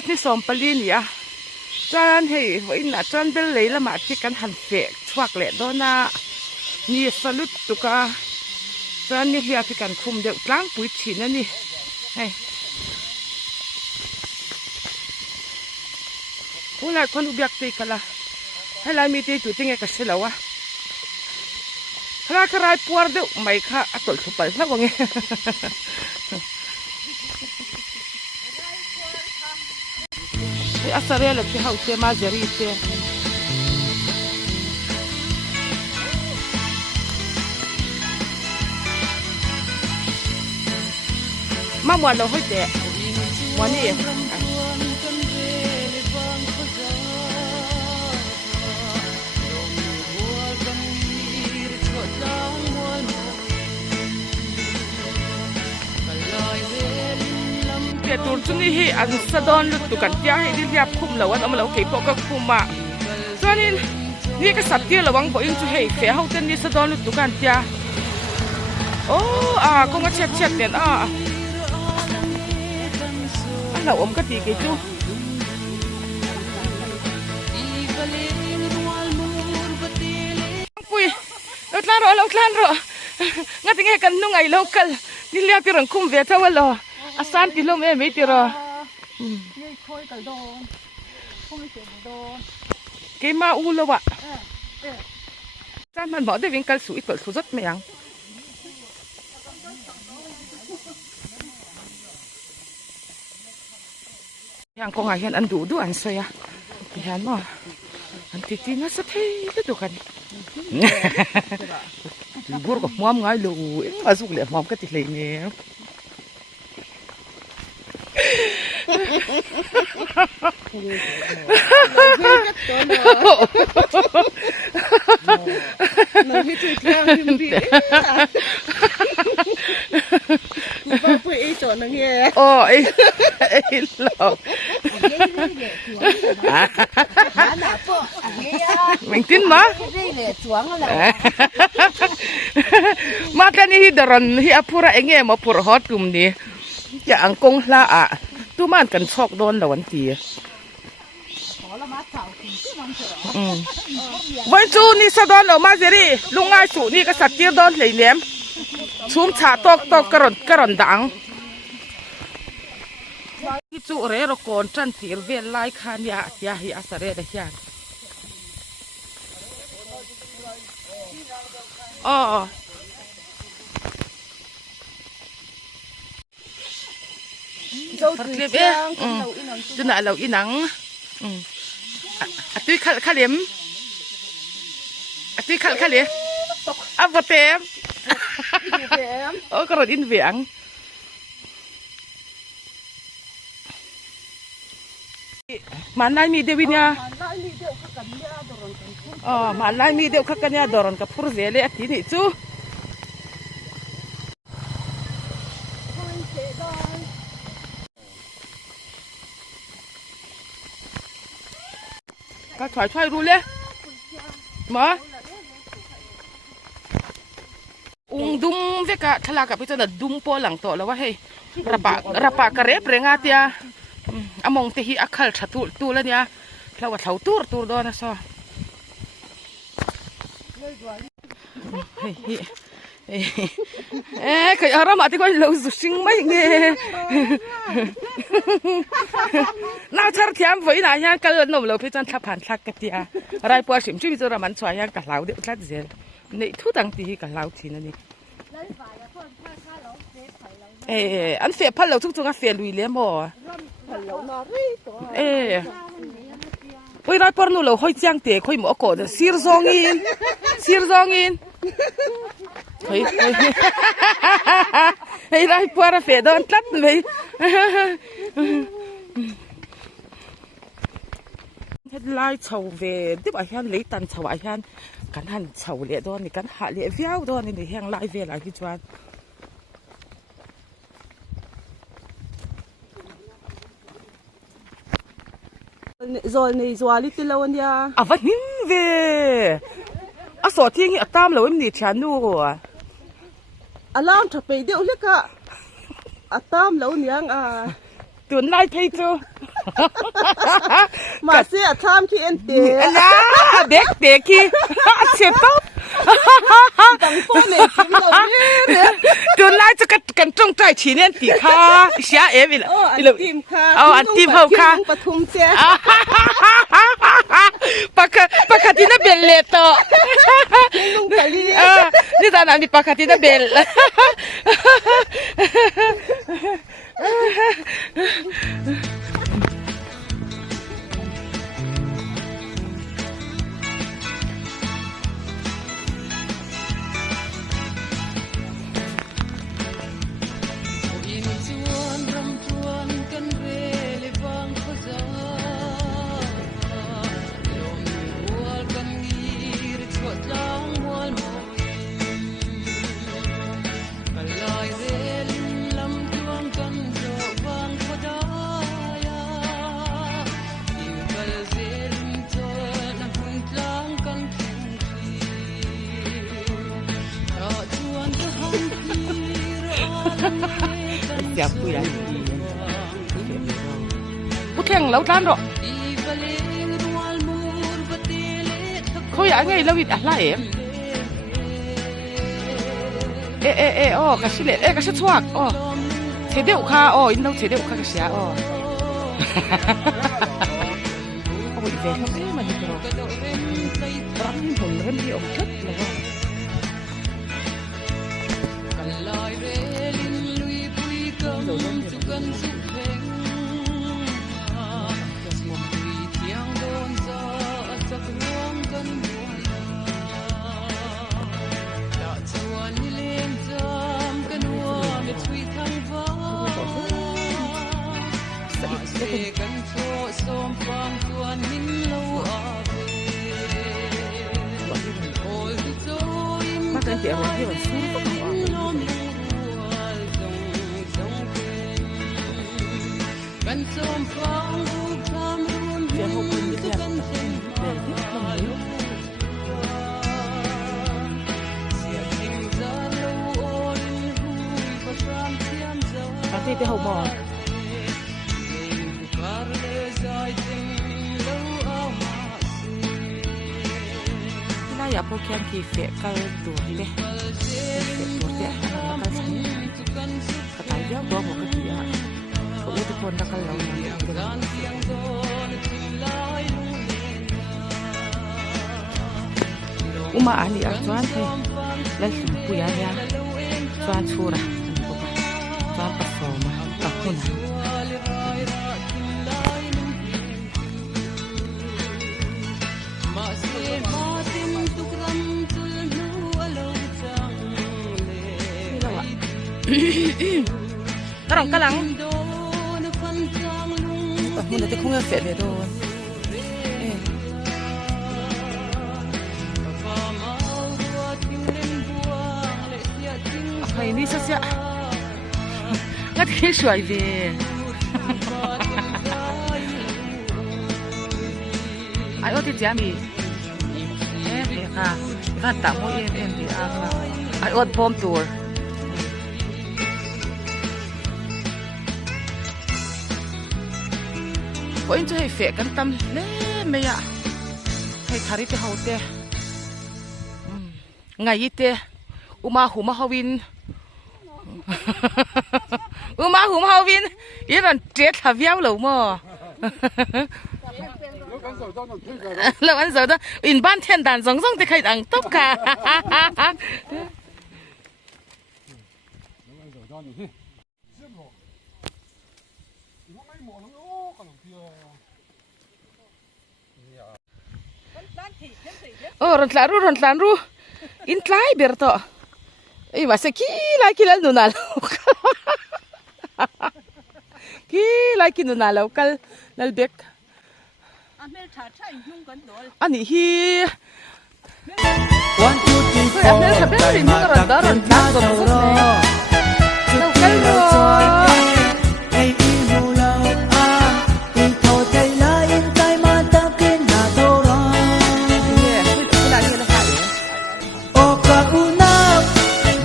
Christmas ni som pali ni à chân hey với nãy chân bên lấy là mà chỉ cần hành phệ thoát lệ đó na ni salut tu cả chân ni hiện chỉ cần khum được láng bụi chỉ nữa ni hey cô lại con ubiak tê cả là hay là mi tê chủ tiếng nghe cái gì lâu à khá khá puar được mày khá atol chụp bal na vong nghe asaré là cái hậu xe ma zeri xe mà mua đâu hết đấy mua gì tuần chung hi ăn sa don lúc tụ cảnh gia hay đi liệp khum lâu anh ông lâu kỹ bộ các khum mà cho nên như cái sạp kia là vắng vội chung hay phải hậu tên đi sa don lúc tụ cảnh gia con có chết chết tiền anh lâu ông cái gì cái chú ui lâu lan rồi ngay tiếng nghe cần nung ngày lâu cần đi liệp thì rừng khum về thôi lo asan ti lom mấy tiro cái ma u lo ạ san man bỏ để viên cal sủi tỏi sủi rất mèng yang con ngài ăn đủ ăn say à hiện mà ăn tí tí nó sẽ thấy cái đồ cái bữa có mắm ngay luôn mà dùng lại mắm cái tí này nè mình tin mà mà cái này daran hi apura enge mà pura hot kum ni ya ang kong la a tu man kan chok don la wan tiวันจูนี่สะดอนออกมาเจรีลุงง่ายสูนี่ก็สักเกียดอนเลยเลี้ยมชุ่มชาตอกกระรอนดังที่จูเรรก่อนจันทีเวียนไล่ขานยาฮิอาสเรดยานฟังเล็บจะน่าเราอีหนังตุ้ยข้าเลี้ยมตุ้ยข้าเลี้ยบะเต็มกระโดดอินเวียงมันไล่มีเดวินยามันไล่มีเดวขักกันยาดอรอนกับพูดเวเลยทีนี้จูก็ช่วยรู้เลยมาดุมเวกะทลากับพี่เจ้าดุมโปหลังโตแล้วว่าเฮ้ยระปากระเร็บเรงอาเตียอมองเตหิอักขลชัตุตูแล้วเนี่ยเราว่าเท่าตูดอนนะซอเคยอารมณ์ที่คนเราสุชิงไม่เงี้ยน่าชาร์ที่อันไว้นะยังกันนมเราพี่จันทับผ่านทักกันเดียอะไรปวดฉิมชื่อพี่เจ้ามันสวยยังกับเราเดี๋ยวชัดเจนในทุกต่างที่กับเราทีนั่นนี่อันเสียพันเราทุกๆอันเสียลุยเลี้ยงบ่เวลาปนเราห้อยจังเตะค่อยหมอก่อนซีร์ซองอินเฮ้ยได้ปวดเฟดอนตัดเลยเฮ็ดลายเฉาเวดิบอาหารเลี้ยตันเฉาอาหารกันหันเฉาเลี้ยดอนนี่กันหาเลี้ยเฟี้ยวดอนนี่แห้งลายเวลาที่จวนrồi này rồi đi lâu anh ya vẫn nín về số thiên hiện tam là em đi chán nữa làm thật phải điệu hết cả tam lâu nhang tuần nay thấy chưa มาเสียทามที่เอ็นเตะ อันน่ะเด็กเด็กที่เสียต๊อบ ดังโฟนเนี่ยจิ้มเราเนี่ย จนไล่จะกันจงใจฉีเนี่ยตีค่ะเสียเอวิละ อันทีมค่ะ อันทีมเฮาค่ะ ปทุมเจ้า Pakatina belleto. ลุงกะลี Ni tanah di pakatina bel. Siap ya. Bukan laut lan rồi. Khôi à ngay lâu ít à lại em. Cái gì lệ, cái gì chuột, chế điệu kha, in đâu chế điệu kha cái gì à, Ôi về không biết mà được rồi. Bắn hồn lên đi ổng thích là không. Rồi lên thì Mas kan dia orang dia sumpah dia hoping dia Pasti dia humor. Ya pokoknya kita kalau tuh deh, tuh deh, anak sini katanya gua mau ke dia, kau itu pun tak kalau Uma ani aktuan sih, lalu punya ya, tuan surah, tuan pasoma, kahun. Tarong ka lang. Muna tayo kung nga-fit ito. Okay, hindi siya. Ngat kayo siya, Ivy. Ay, o, titi, Ami. Ka. Ivan, tamo, di aga. Ay, o, bomb tour. Có anh chơi phệ cắn tâm lên mày ạ, hay thari te hậu te, ngày te, uma huma hawin, yên là chết là véo lẩu mò, lâu ăn giờ đó, in ban thiên đàn giống giống thì khai đằng tóc cả. Ron tlaru, in tlai berto. Masa kilal nunalaw. Kilal nunalaw kal nalbek. Ani hi. One, two, three, four. Tay mà tắc chân cá sầu ro. Chút kỳ lâu cho hey ihu lâu in thô tay la in tay mà tắc kinh hà thô ro. Oka una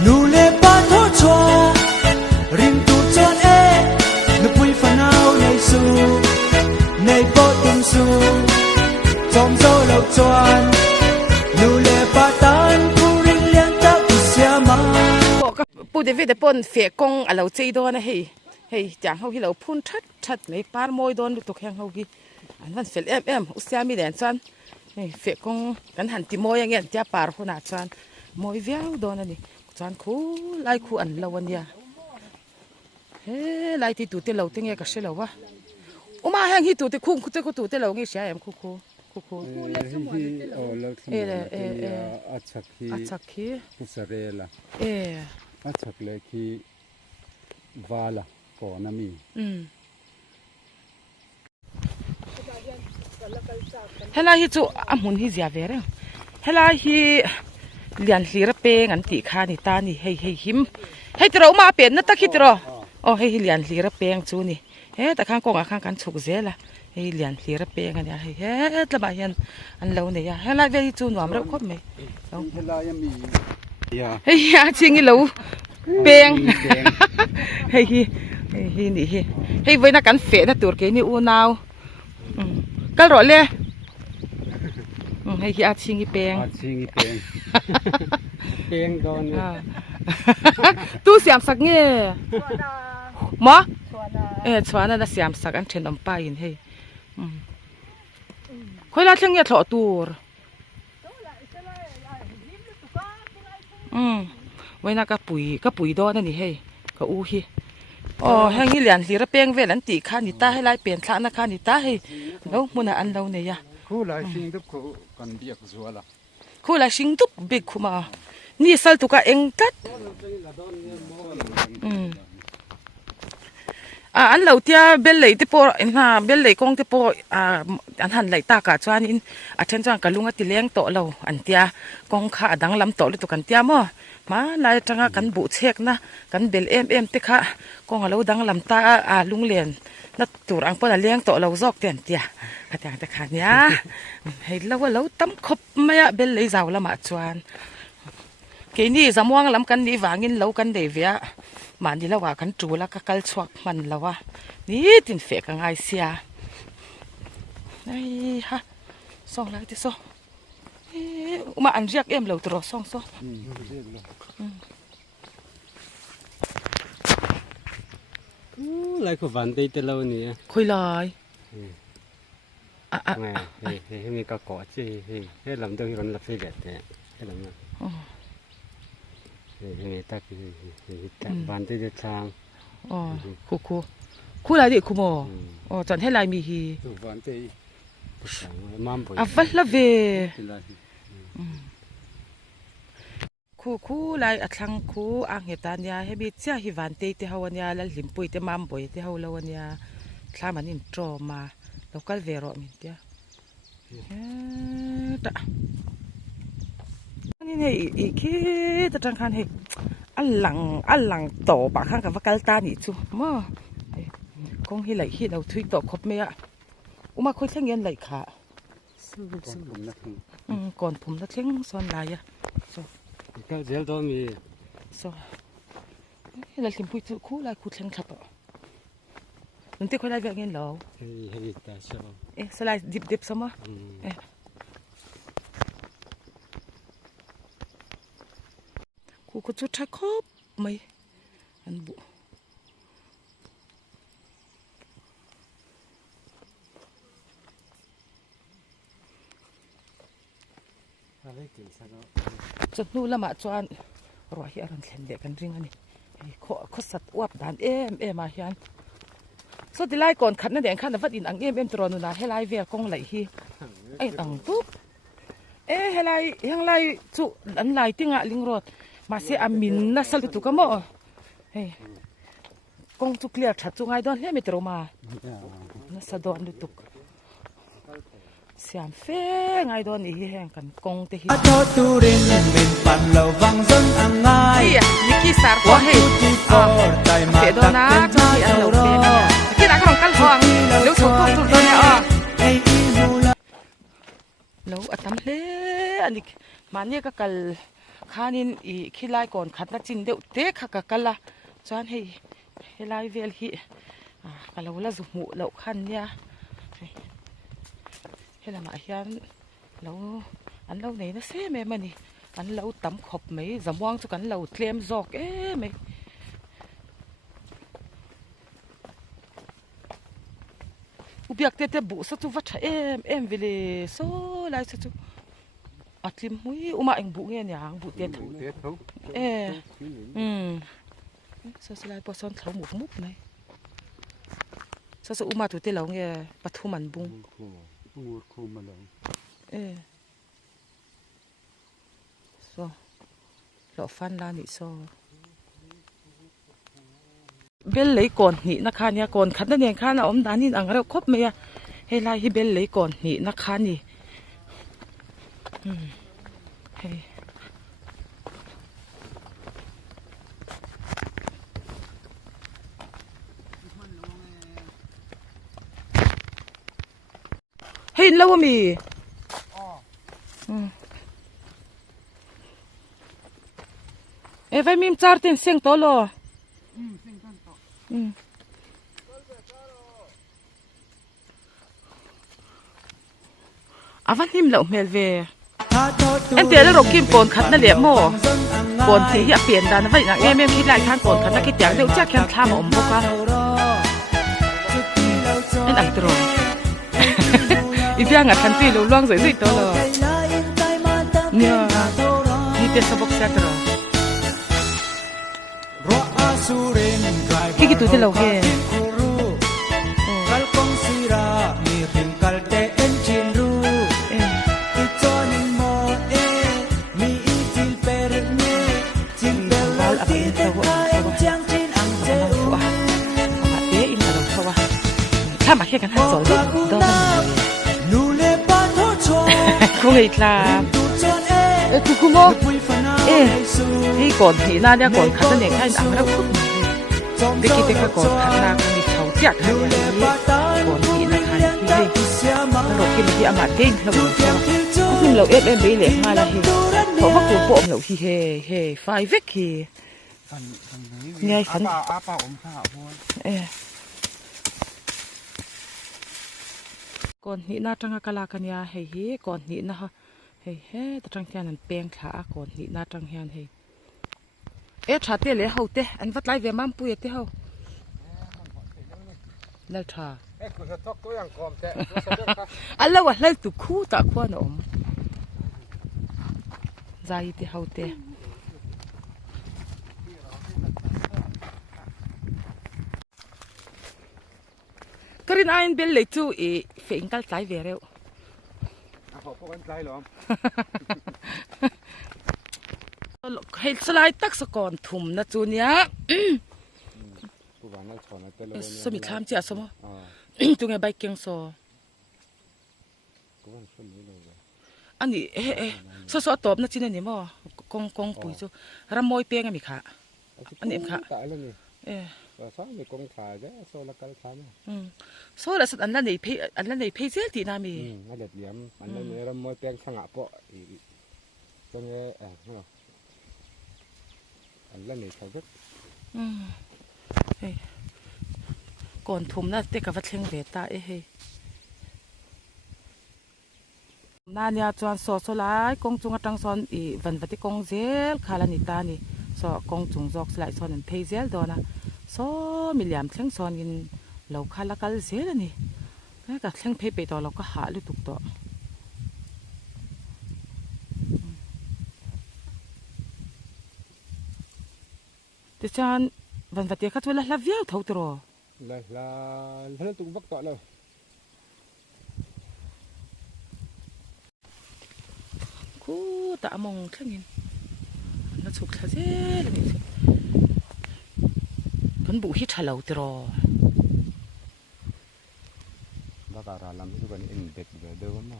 nule pa thô cho rin tu chon e nu pui fanao nei su su trong dâu lâu chuan lu le pa tan ku ring lian ta ku sia ma ปูเดวิดปนเฟียกงอะไรใจโดนนะเฮ้ยจางเขาที่เราพุ่นชัดไม่ปานมวยโดนตุกแข่งเขาที่อันนั้นเฟลอุสยามีแดนซันเฟียกงกันหันติมวยอย่างเงี้ยจ้าปาร์คนอาจันมวยเวียวโดนนี่จันคู่ไล่คู่อันละวันเดียเฮ้ไล่ที่ตัวเตเราตั้งเงี้ยก็เสียแล้ววะอุมาแห้งที่ตัวเตคุ้งตัวตัวเตเราเงี้ยเสียคู่Achakhi Pusarela Achakleki Vala Ponami เฮลาฮิจูอามุนฮิเสียเวรเฮลาฮิเลียนลีระเปงอันติคานิตานี่เฮ้หิมเฮ้ตเรามาเป็นนัตตะคิดรออ๋อเฮ้เลียนลีระเปงจูนี่เฮ้แต่ข้างกองข้างกันฉุกเสียละเฮ้เลียนลีระเปงอันเนี้ยเฮ้ตะบายันอันเราเนี่ยเฮลาเวริจูนวามเราครบไหม Helayami Ya เฮ้ยชิงอีเราเปงเฮ้นี่เฮ้ไว้นักกันเฟะนะตัวเกนี่อูนาวก็รอเลยให้อาชิงอีเปง Achingi Peng Peng Don ตู้เสียมสักเงี้ยมอชวนน่ะเสียมสักอันเชนอมไปยินให้ค่อยละเชิงเงี้ยถอตัวไว้นักกะปุ๋ยดอนั่นนี่ให้ก็อู้ฮีอ๋อแห้งนี่เหรียญสีระเปงเวลันติคานิตาให้ไล่เปลี่ยนคลานะคานิตาให้แล้วมุนอันเราเนี่ย Kula Singdup kan biak zuala คู่ละชิงตุบบิ๊กคู่มานี่สัลตุกะเองตัดอันเราเทียเบลเลยที่พอเบลเลยกงที่พออันหันไหลตากะจวนอินเช่นจวนกะลุงติเลี้ยงโตเราอันเทียกงขาดังลำโตเลยตุกันเทียมั้งมาลายจังกันบุเชกนะกันเบลติค่ะกงเราดังลำตาลุงเลียนนัดตัวอังปอเลี้ยงโตเราซอกเตียนเตียขัดอย่างแต่ขัดเนี้ยให้เราตั้มคบไม่เบลเลยเจ้าละมาจวนเกนี่สมองลำกันนี่วางินเรากันเดียวมันดีแล้วว่ากันจูแล้วก็กัลชวกมันแล้วว่านี่ตินเฟกง่ายเสียไอ้ฮะส่องอะไรที่ส่องมาอันเรียกเราตัวส่องlại có vấn đề từ lâu nè. คุยลอย Này, thì mình có cỏ chứ, thì làm đâu còn lập phê đẹp thế, cái làm nào. Thì người ta thì vấn đề từ sang. อ๋อคู่อะไรดิคู่โมอ๋อจันให้ลายมีฮี Vante Mam bồi. วัลละเว Hilahi คู่ลายอัตลังคู่อ่างเหตุการณ์ยาให้มีเจ้าฮิวันเตที่เฮาวันยาแล้วลิมปุยที่มัมบ่อยที่เฮาละวันยาคลามันอินโตรมาแล้วก็เวรอมินเตียตะนี่เนี่ยอีกที่ตะจังคันเฮอันหลังโตปากข้างกับว่ากัลตานี่จูมั้งคงฮิไหลฮิเราทุยโตครบไหมอ่ะอุมาคุยเรื่องเงินไหลขาก่อนผมละเที่ยงซ้อนลายอ่ะ Cái gel đó mi. So, là tìm bụi tự cũ lại cụt lăng khập ạ. Đừng tiếc quay lại việc nghe lâu. Hay ta sao? Sao lại dịp sao mà? Cũ có chút trái khớp mày ăn bụ. Chật nu là mà cho anh rồi hiện anh lên đểกันริงอันนี้เขาสัตว์อวบด่านมาเฮียนสุดที่ไล่ก่อนขัดนั่นเองขัดแต่วัดอินอังตรอนุนาให้ไล่เวียกงไหลฮีไอ้ตังตุ๊บให้ไล่ยังไล่จุอันไล่ติ้งลิงรถมาเสียอามินนะสลิตุกะมั้งกงจุกเลียชัดจุงไงดอนเฮ้ไม่ตรมานะสะดอนดูตุกเสียมเฟ้ไงโดนอีแห่งกันกงเตหิ cho tu rin mìnhปั่นเราวังdân ăn ngay นี่กี่สารพอให้เสียโดนนะจอยอันเราเป็นนะกี่นักของกันทองเลี้ยวถูกตัวเนี่ยอ่ะแล้วอัตมเล่อันนี้มันเนี่ยก็กัลข้านินอีขี้ไล่ก่อนขัดนักจินเดียวเตะขักกันละจานให้ไล่เวลฮีกันเราละจุหมูเราขันเนี่ย hay là mà hiền lâu ăn lâu này nó xé mẹ mà nè ăn lâu tắm khop mấy dầm hoang cho cắn lâu tlem giọt ế mày ubiak tete bu sa tu vắt em về lề số lại sa tu atlim hui uma anh bu nghe nhàng bu tete Tết thấu. sa sa lại bỏ son thấu một múc này sa uma tu tê lâu nghe bắt thu mặn bung Ngồi khô mà lâu. So lọ phan la nị so bel lấy còn nị na khan ya còn khát na nè khan na om đan in ang rau khop me ya hay lai hi bel lấy còn nị na khan nị hey hey lâu mi e vai mim char tin seng to lo avan him lo mel ve em tia lo kim pon khat na le mo pon thi ya pian dan vai na em khit lai than pon khat na ki tiang deu cha khem tham om boka en ai tro ipiang a than pi lo luang zoi zoi to lo nia ni te sabok sa tro cái tụi thế lâu heถ้ามาแค่กันสอนได้ดอนคงอีกละทุกคนให้ก่อนเห็นหน้าเนี่ยก่อนขัดตัวเองให้อังเราคุดเด็กเด็กก่อนขัดหน้ามีเขาเจ้าขัดอย่างนี้ก่อนเห็นนะคะที่เราคิดที่อามาเก่งเราบอกว่าคุณเราเอ็มไปเลยมาละเฮเพราะว่าตัวปอมเราเฮไฟเวกเฮไงขันอาเปล่าอมข้าวพวกก่อนนี้น่าจังกะลากันยาเฮ้ยก่อนนี้นะฮะเฮ้แต่จังแค่นั้นเปียงขาก่อนนี้น่าจังแค่นั้นเฮ้ชาเตะเลยเฮาเตะอันวัดไล่เวมัมปุยเตะเฮานั่นชากูจะทอกตัวอย่างกอมแต่อันละวะไล่ตุคู่ตะขวานอมใจเตะเฮาเตะก็รินไอน์เบลเลยจู่อีเฟงกัลไตเวเร็วขอพวกกันใจหรอเฮลสไลด์ตักสกอนถุมนะจูเนี้ยสมิธามเจ้าสมจุงไงใบเกียงโซอันนี้สอตอบนะจีนนี่มั้งกงปุ๋ยจูรำมวยเปียงมีค่ะอันนี้ค่ะว่าซ้อมีกงขาเด้โซละกัลทำโซละสัตว์อันนั้นในเพจเซลตีนามีอันเด็ดเหลี่ยมอันนั้นรำมวยเปียงสง่าเปาะตรงนี้อันนั้นในเขาก็ก่อนทุ่มนะเด็กกับวัดเชียงเวตาเฮ้นาเนี่ยจวนโซลายกงจุงตังซอนอีวันวัดที่กงเซลคาลานิตานี่โซกงจุงจอกสลายซอนเป็นเพจเซลดอนะโซมีเหลี่ยมเชียงซอนกินเราคาละกัลเซลนี่แล้วก็เชียงเพไปต่อเราก็หาลุตุกต่อแต่ฉันวันวัดที่เขาจะเล่าเวียวเท่าตัวเลยแล้วตุกบักต่อเลยกูตามองเท่านี้น่าสุขท่าเจ้เลยนี่พันบุหิทะเลาตรอบ้าการลำทุกคนเอ็นเบ็ดเดิมมั้ง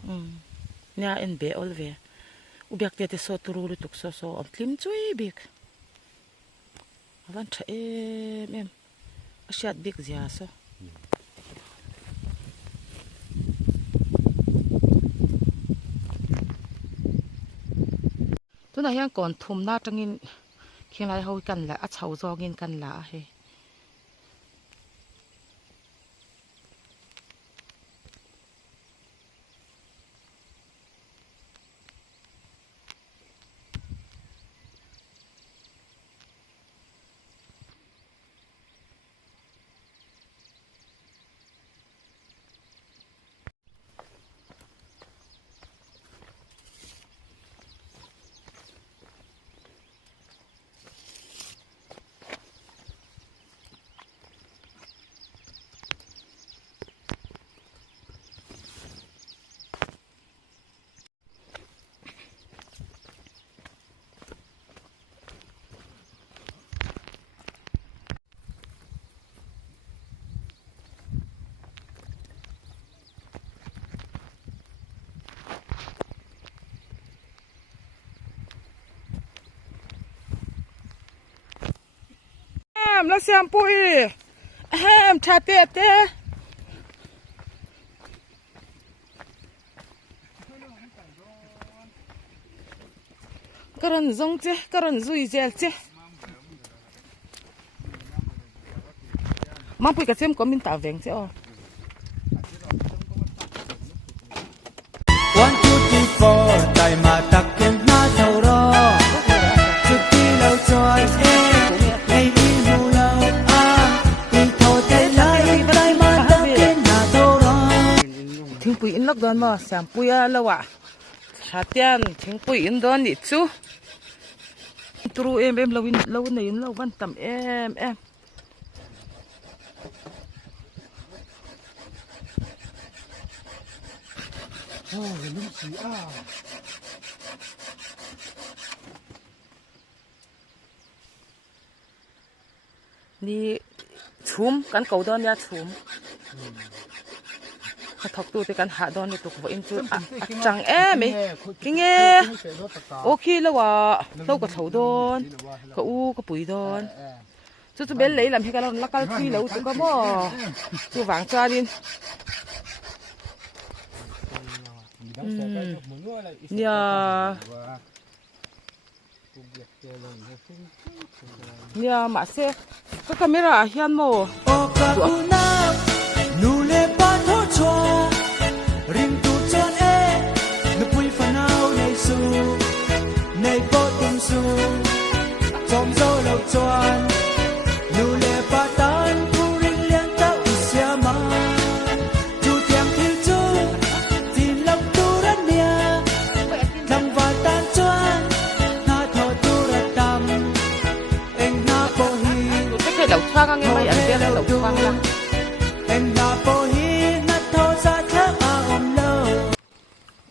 เนี่ยเอ็นเบอลเวอุบยักเตะโซตรูลุตุกโซอมคลิมจุยบิกวันเช้าอาชีพบิกเสียโซตัวไหนยังก่อนทุ่มหน้าจังกินเคียงไรเขากันแหละอาเฉาจอกินกันละเฮ้ em là xem bụi em chả tệ tệ karan zong che karan zui zel che mang bụi cả xem có mình tạo vẹn che o 1, 2, 3, 4 tại mà tắc kiến na thầu ro trước khi lâu trôi ngày đi mù lâu đi thầu tay lại tại mà tắc kiến na thầu ro thing bụi in lắc đòn mà xem bụi à lâu à hạt tiền thing bụi in đòn đi chú tru em lâu này lâu văn tầm emนี่ชุมกันเก่าดอนยาชุมถ้าทอกตัวไปกันหาดอนนี่ตัวก็อินจูจังไหมกิงโอเคแล้วว่าเราก็เฉาดอนก็ก็ปุ๋ยดอนจะเบลเลยลำให้กันเราลักกันที่เราตัวก็บ่ตัวหวังจาดินเนี่ยมาเซ่ก็คาเมราเฮียนโม o ka una nu le pa tho cho ring tu chon nu pui fanao nei su nei po tum su chom zo lo chuan nu le pa tan pu ring lian ta u sia ma chu tiang thil chu tin lam tu ran nia lam va tan chuan na tho tu ra tam eng na po hi cái đầu thoa ngang mấy anh kia đầu thoa ngang eng na po hi na tho sa cha a om lo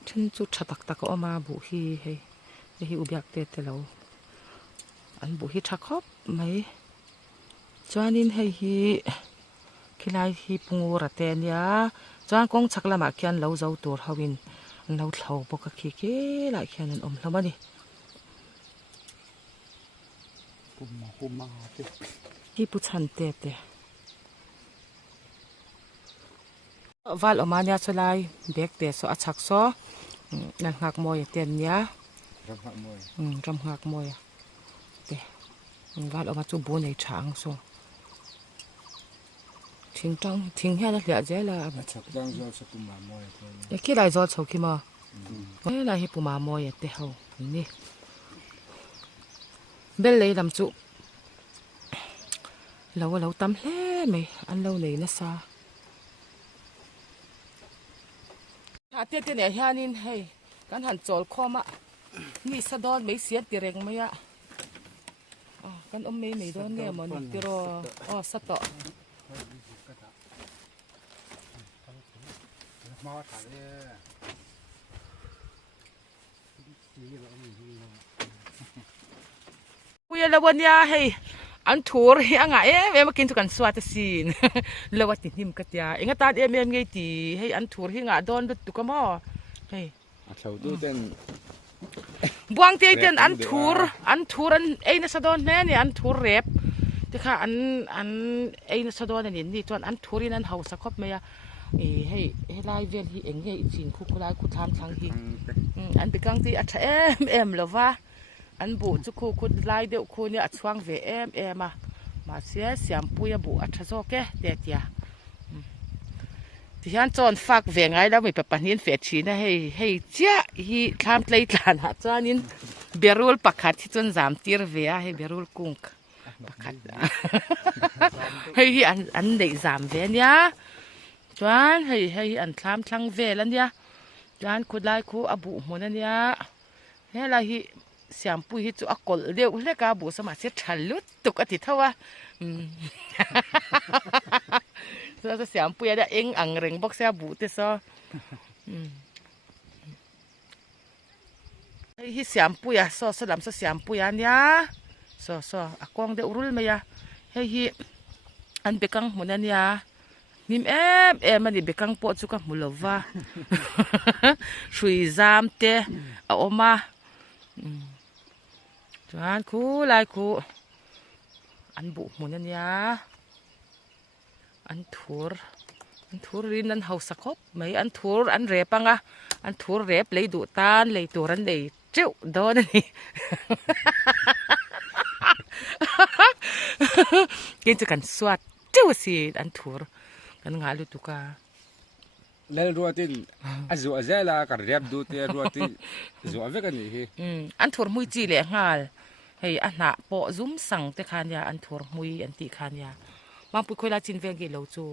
chân chút chặt tắc có mà bù hi hay hi ubiak tê tê lâu anh bù hi chặt khóc mấy cho nên hay hi khi lại hi pungu ra tên ya cho anh cũng chắc là mà kian lâu giàu tuổi hawin lâu thầu bốc cái kia lại kian anh om lâu mà đi hi bù chăn tê tê val ở mania cho lại bẹt tê so achak so nan ngak moi tiền nhá ram ngak moi tê val ở mà chu bu này chang so thing ha la je la cái lại gió chau ki mà cái lại hi pu ma moi tê hau ni bel lấy làm chu lâu tâm hết mày ăn lâu này nó xa hạt tiết này ha nín hay cái hàn chol khom á ni sa don mấy xiết tiền rèn mấy á cái mấy don nghe mà nít tiro sa to bây giờวันนี้ให้อันทัวร์ยังไงเอ็มมากินทุกันสวัสดิ์สินแล้วว่าติดนิ่มกัดยาเอ็งก็ตัดเอ็มไงตีให้อันทัวร์ยังไงโดนตุกมั่วเฮ้ยบวงเตียนอันทัวร์อันเอ็งน่ะสะดอนแน่เนี่ยอันทัวร์เร็บที่ข้าอันเอ็งน่ะสะดอนนี่จวนอันทัวร์นั่นเฮาสักครบไหมอะให้ไล่เวียนที่เอ็งให้จริงคู่ไล่คู่ทำทางที่อันเป็นกลางที่อัดเอ็มแล้วว่าอันบุจุกคู่ไล่เดียวคู่เนี่ยช่วงเวมาเสียเสียมปุยบุอัดโซเกเดียที่ฉันจอนฝากเวงไงแล้วมีแบบปนินเฟชีนะให้เจ้าฮีทำเลยทานหาจานินเบรูลปักขัดที่จนสามตีร์เวียให้เบรูลกุ้งปักขัดให้อันเด็กสามเวียเนี่ยจวนให้อันทำทั้งเวแล้วเนี่ยจวนคู่ไล่คู่อบุหมดเนี่ยให้เราฮีเสียมปุยที่จุกกลเดียวเรียกอาบุสมาเสียฉันลุดตุกอาทิตย์เท่าว่าเราจะเสียมปุยได้เองอังเริงบอกเสียบุติซอที่เสียมปุยซอสลัมเสียมปุยอันยาซออากองเดือดรุ่นไหมยะให้อันเบกังหมดอันยานิมมันดิเบกังปอดจุกมุลวาช่วยจามเตะเอามาจวนคู่ลายคู่ อันบุหมุนนั่นยาอันทัวร์รินอันเฮาสักครบไม่อันทัวร์อันเรปังอ่ะอันทัวร์เรปเลยดูตานเลยตัวรันเลยเจ้าโดนนี่กินจะกันสวดเจ้าสิอันทัวร์กันงาลุตุกาแล้วรัวที่อาจจะละการเรียบดูที่รัวที่จะเอาไว้กันนี่อันทัวร์มุยจีเลยงาเฮ้ยอันน่ะปอซุ่มสั่งแต่ขานยาอันทัวร์มุยอันติขานยาบางปุยคุยลาจินเวงกิโลจู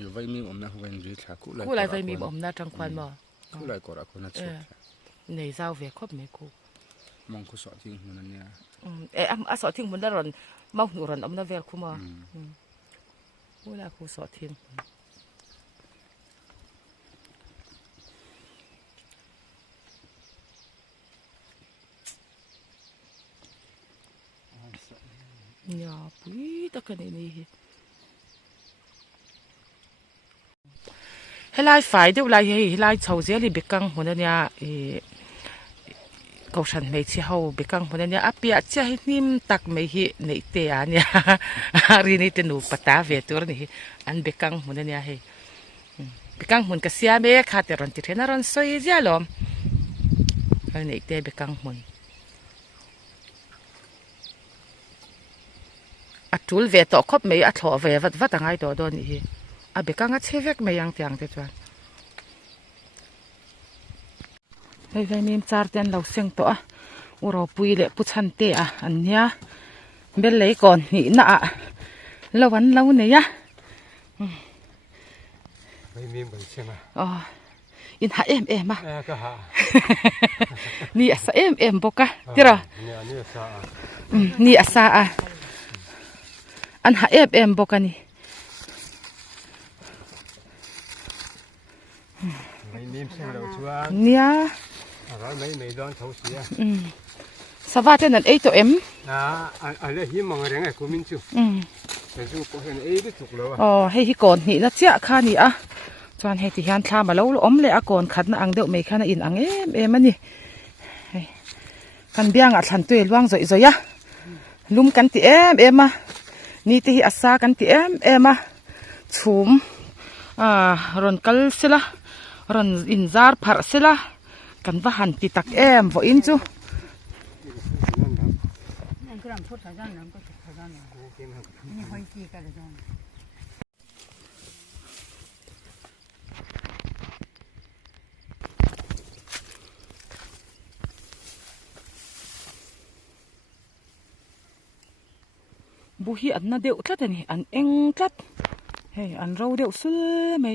อยู่ไว้มีอมนะเวนรีชาคู่ไรไว้มีอมนะจังควันบ่คู่ไรก็รักคนนั้นสุดในเจ้าเวคบไม่กูมองคู่สอดทิ้งมันนั่นเนี่ยสอดทิ้งมันได้รอนมาหูรอนอมนะเวคู่มาคู่ไรคู่สอดทิ้งอย่าปุ้ยตะกันนี่ให้ไล่ฝ่ายเดี๋ยวไล่ให้ไล่ชาวเจ้าลิเบกังคนนั้นเนี่ยก็ฉันไม่เชี่ยวเบกังคนนั้นเนี่ยอาเปียเชี่ยให้นิ่มตักไม่หิในเตียเนี่ยรีนี่จะหนูปตาเวตัวนี่อันเบกังคนนั้นเนี่ยให้เบกังคนก็เสียเมฆขาดแต่รอนติดเห็นรอนสวยเจ้าหลอมในเตียเบกังคนอัดจูลเวตคบไม่อัดหัวเววัดต่างไงตัวโดนนี่อาเบกังอัดเชฟกไม่ยังเตียงเด็ดวันเฮ้ยมีมจาร์เดนเราเสียงตัวอุรปุยเละปุชันเตะอันเนี้ยเบลเลยก่อนนี่น่ะแล้ววันเราเนี่ยไม่มีเหมือนใช่ไหมอ๋ออินหามาก็หานี่อาซาบอกกะที่เรานี่อาซาอันหาบอกกันนี่ไม่มีเสียงเราชัวเนี่ยอะไรไม่โดนเขาเสียสวัสดีนั่นตัวอะไรหิมมังเรื่องไอ้กูมินชูแต่ชูก็เห็นได้ถูกแล้วอ๋อให้ที่ก่อนนี่นะเจ้าข้านี่จวนให้ที่ฮันทามาแล้วอมเลยก่อนขัดนะอังเดียวไม่ข้านะอินอังมันนี่กันเบี้ยงฉันตัวล่วงจ่อยลุ่มกันที่มานี่ที่อาซากันที่มาชุมรอนกัลสิละรอนอินซาร์พาร์สิละกันว่าหันติตักว่าอินจูบุฮีอันน่าเดียวตัดนี่อันเอ็งตัดเฮ้ยอันเราเดียวสุดไหม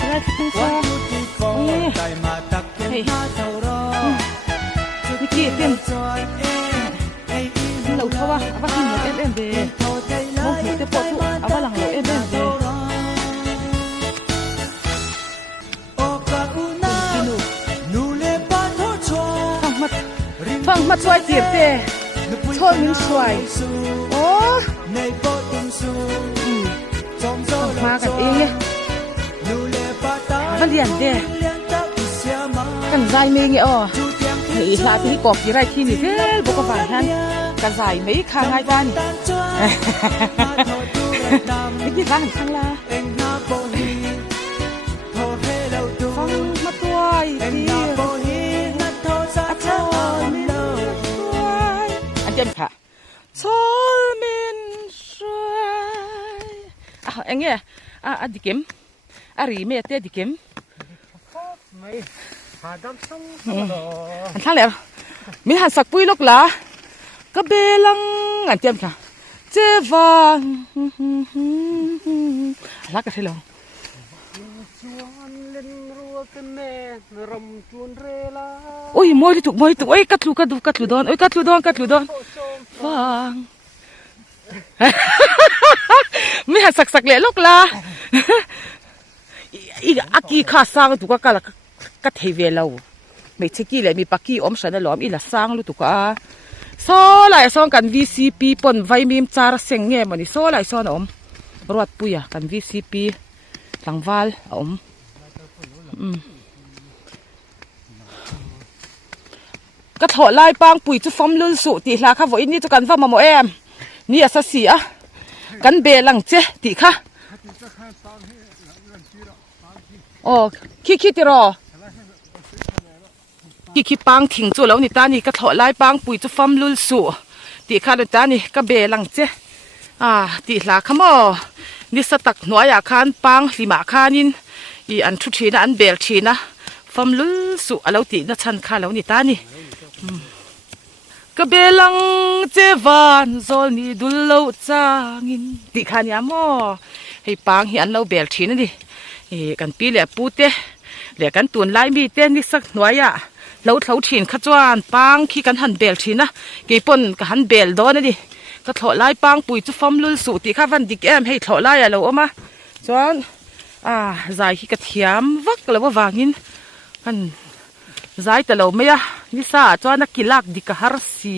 อะไรที่ตัวเฮ้ยนี่กี่เต็มเราเขาว่าเอาว่าหินเราเบมองหินจะปวดทุกเอาว่าหลังเราเบฟังมาช่วยจีบเต้ช่วยมินช่วยโอ้มากันเองวันเรียนเด้กันใจไม่เงี้ยเฮ้ยลาที่กอบยี่ไรที่นี่เด้บุกบ่ายฮันกันใจไม่ข้างไงบ้านไม่กี่ร้านข้างละฟังมาตัวอีกทีเจมค่ะโซลมินช่วยเอ็งเงี้ยดิเกมรีเมตดิเกมไม่หาดำสังอันทั้งแล้วมีหันสักปุยลูกหล่ะก็เบลังอันเจมค่ะเจวันรักกันใช่หรอโอ้ยมวยถูกโอ้ยกัดลูดอนโอ้ยกัดลูดอนฟังไม่หัดสักเละลูกละอีกอากีข้าสร้างถูกกัดเฮเวลาไม่ใช่กี่เลยมีปักกี้อมฉันน่ะหลอมอีละสร้างลูกถูกโซ่ไหลซ้อนกัน VCP ปนไวมีมจาระเสียงเงี้ยมันนี่โซ่ไหลซ้อนอมรวดปุยกัน VCP หลังวาลอมก ก็ถอดลายปางปุ๋ยจะฟอมลุลสุตีลาค่ะว่าอินนี่จะกันว่ามาโมเอมนี่อาเสียกันเบลังเจตีค่ะโอ้ขี้ติรอขี้ปางทิ้งจู่แล้วนี่ตานี่ก็ถอดลายปางปุ๋ยจะฟอมลุลสุตีค่ะเดินตานี่ก็เบลังเจตีลาค่ะมอนี่สตักหน่วยอาคารปังลิมาคานินอีอันทุทีนะอันเบลทีนะฟอมลุสุอาเลวตีนะชันคาแล้วนี่ตานี่ก็เบลังเจวานโซนี่ดุลโลจางินตีคานี่มอให้ปังเห็นเราเบลทีนั่นดิกันปีเหล่ปูเตเหล่กันตุนไล่มีเต้นนี่สักหน่วยอะเราเท่าถิ่นขจวนปังขี้กันหันเบลทีนะกี่ปนกันหันเบลโดนนั่นดิก็ถอดลายปางปุ๋ยจะฟอมลุลสูติค่ะวันดิกแอมให้ถอดลายอะไรออกมาจวนใจขี้กระเทียมวักแล้วว่าวางินมันใจแต่เราไม่อะนี่ซาจวนนักกีฬาดิกฮาร์ซี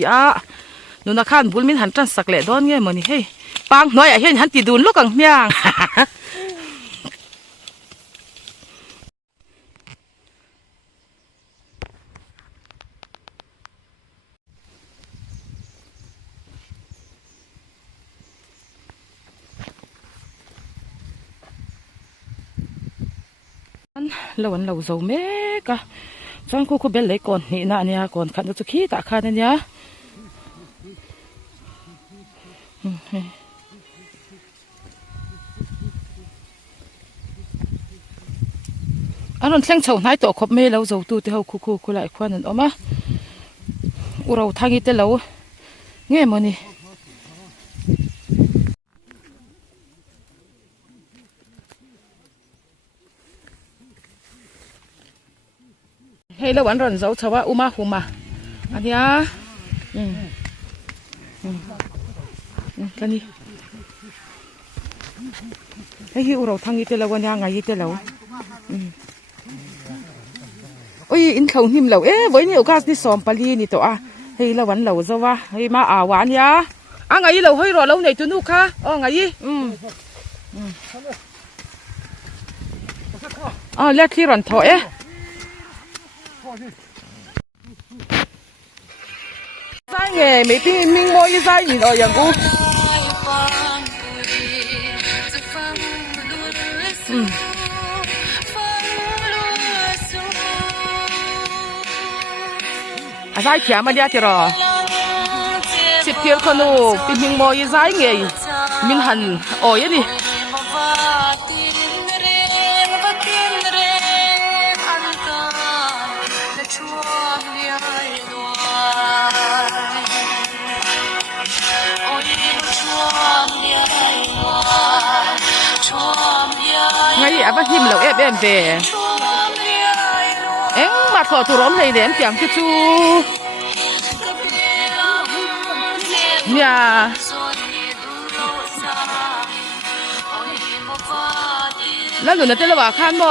นูนักขันบุลมินหันจันสักเล่ดอนเงี้ยมันนี่เฮ้ปางน้อยเห็นหันติดูนลูกกังเมียงเราวันเราโซเมกะจังคูเบลเลยก่อนนี่นะเนี่ยก่อนขันจะขี้ตาขันเนี่ยอันนั้นเส้นเฉาหน้าตัวขบเมเราโซตูที่เขาคูหลายคนนั่นออกมาอุเราทางนี้แต่เราเงี้ยมันนี่ให้ละวันรันเจ้าชาวอุมาหุมาอันนี้กันนี่ให้หิวเราทางนี้แต่ละวันยังไงแต่เราโอ้ยอินเขาหิมเราวันนี้โอกาสที่ซ้อมปารีนี่ตัวให้ละวันเราจะว่าให้มาหวานยาไงเราให้รอเราไหนตัวนู้ค่ะไงเล็กที่รันถอยใช่ไงไม่พี่มิงโมยใช่ยินอย่างกูใช่เขียมาเดียวจะรอสิบเพียงคนนู้พี่มิงโมยใช่ไงมินหันยันดิไงบ้าหิมเราเอฟเอ็มเดมาถอดถุร้อนเลยเดี๋ยวเสียงชูเนี่ยแล้วหนูนั่นจะระบาดขั้นบ่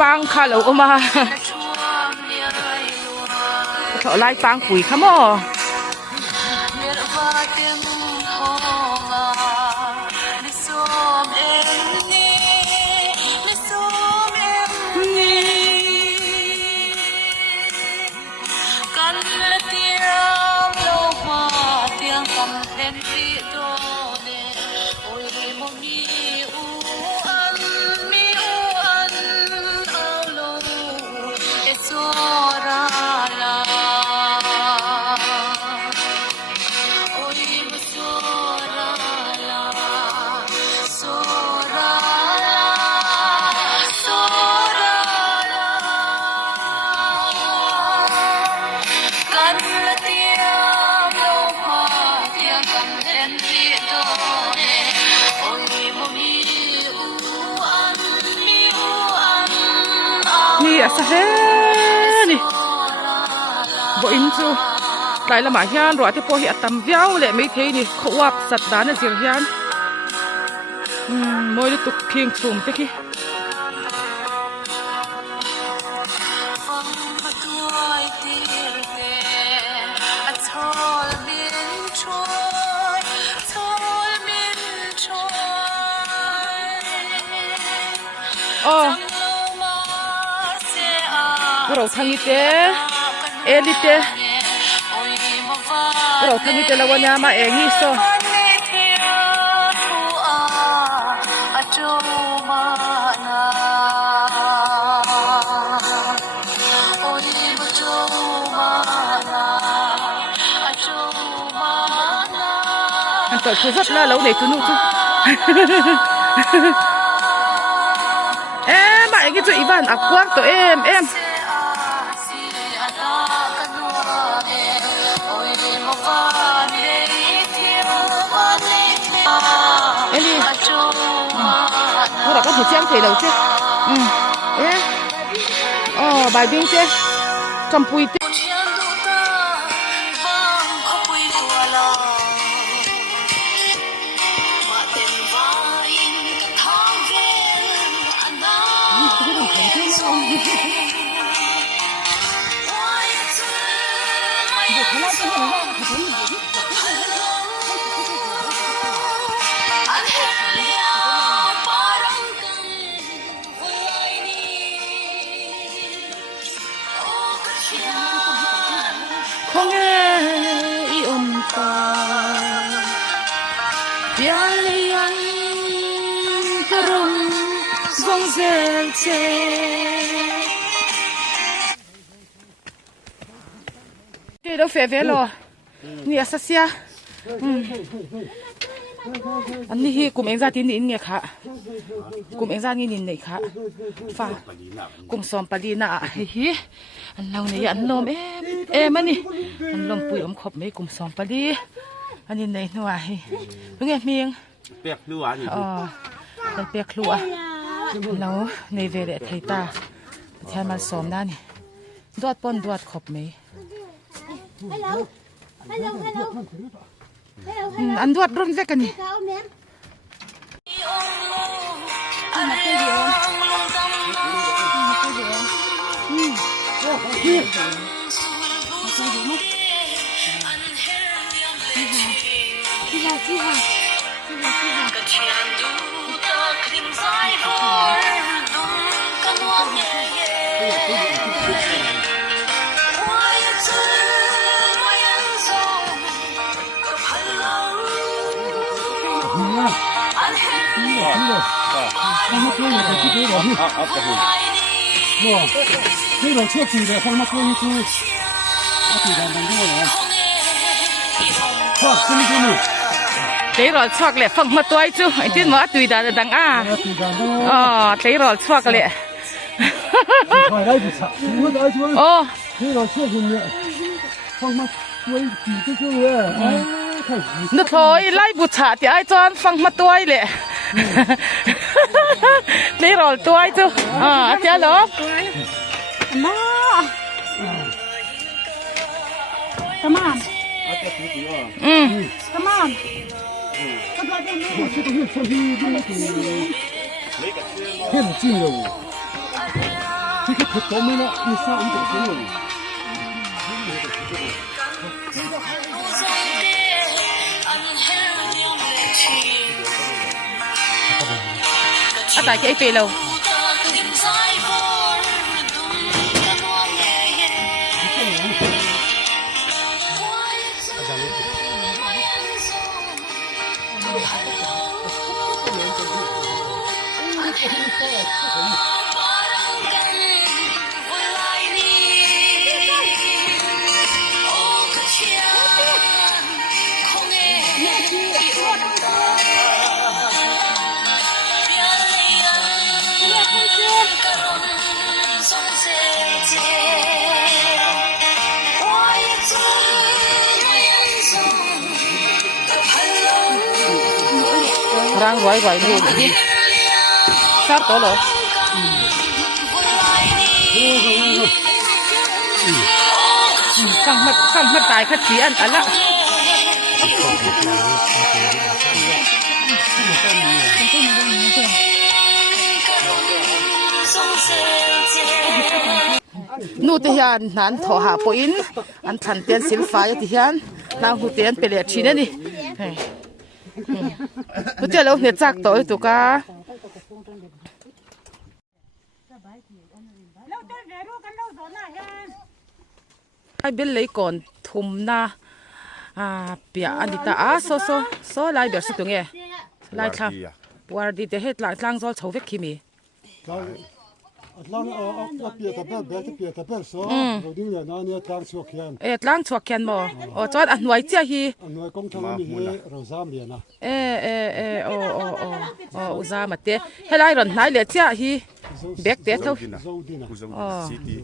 ปังค่ะเราเอามาถอดลายปังปุ๋ยค่ะม่อสะเฮนี่บ่อินจูไกลละหมาเฮียนรัวที่พอเหียตำเวียวเลยไม่เทนี่เขาว่าสัตว์ดานเสียเฮียนมวยตุกเพียงสูงตะกี้ เราทางนี้เต้เอลิเต้เราทางนี้เต้ละวันยามาเองนี่โซอันต่อคือสัตว์ละเราไหนตัวนู้นมาเองก็จะอีบ้านอักกวักตัวเอ็มเอ็มเอ็มดีเราก็ถูกเชี่ยงเทเราเจ้บายบิ้งเจ้จำปุยเจ้คงอีอมตาเปียเลียนกระรุมทรงเซลเซเดี๋ยวเฟเวลนี่อาเซียอันนี้กลุ่มเอ็งซาตินนี่ไงคะกลุ่มเอ็งซานี่นี่ค่ะฟ้ากลุ่มซอมปาลีน่ะฮิอันเราเนี่ยอันลมมันนี่อันลมปุยอมขบไม่กลุ่มซอมปาลีอันนี้ในหน่วยเป็นไงเมียงเปียกลัวนี่เป็นเปียกลัวเราในเวรไทยตาแทนมาซ้อมได้นี่ดวดป้นดวดขบไหมอันดวดรุ่นเวกันนี่นี่เราเชื่อถือเลยฟังมาคุยคุยเอาตีดันดันด้วยเหรอชอบขึ้นขึ้นเตะรอชอกเลยฟังมาตัวจู่ไอ้ที่มาตุยดาดังเตะรอชอกเลยโอ้นี่เราเชื่อถือเนี่ยฟังมาคุยกี่ชั่วเลยนึกถอยไล่บุษาที่ไอ้จอนฟังมาตัวเลยเตะรอตัวจู่เจ้าหรอมาCome on. Come on. 骗了进了我，这个可倒霉了，你上一点钱了。大幾歲咯？rang gọi gọi luôn đi sát tổ rồi sang mất tài khách khí ăn là nu te hian nan tho ha po in an than ten sil fa ti hian nang hu ten pele thina ni tu te lo ne chak to tu ka ไอ้เบลเลยก่อนทุ่มนะเปียอันนี้ตาโซไล่แบบสุดตรงเงี้ยไล่ทางวาร์ดีแต่เฮ็ดหลังโซลชาวเวกคิมี lang a pia ta bel bel pia ta bel so ro ding ya na ni tang so khian หลังชัวแคนมอจอดอันไว้เจ้าฮี an noi kong thang mi he ro zam ya na อุซามาเตะให้ไล่รอนไหนเลยเจ้าฮีเบกเตะเท่า zo di na City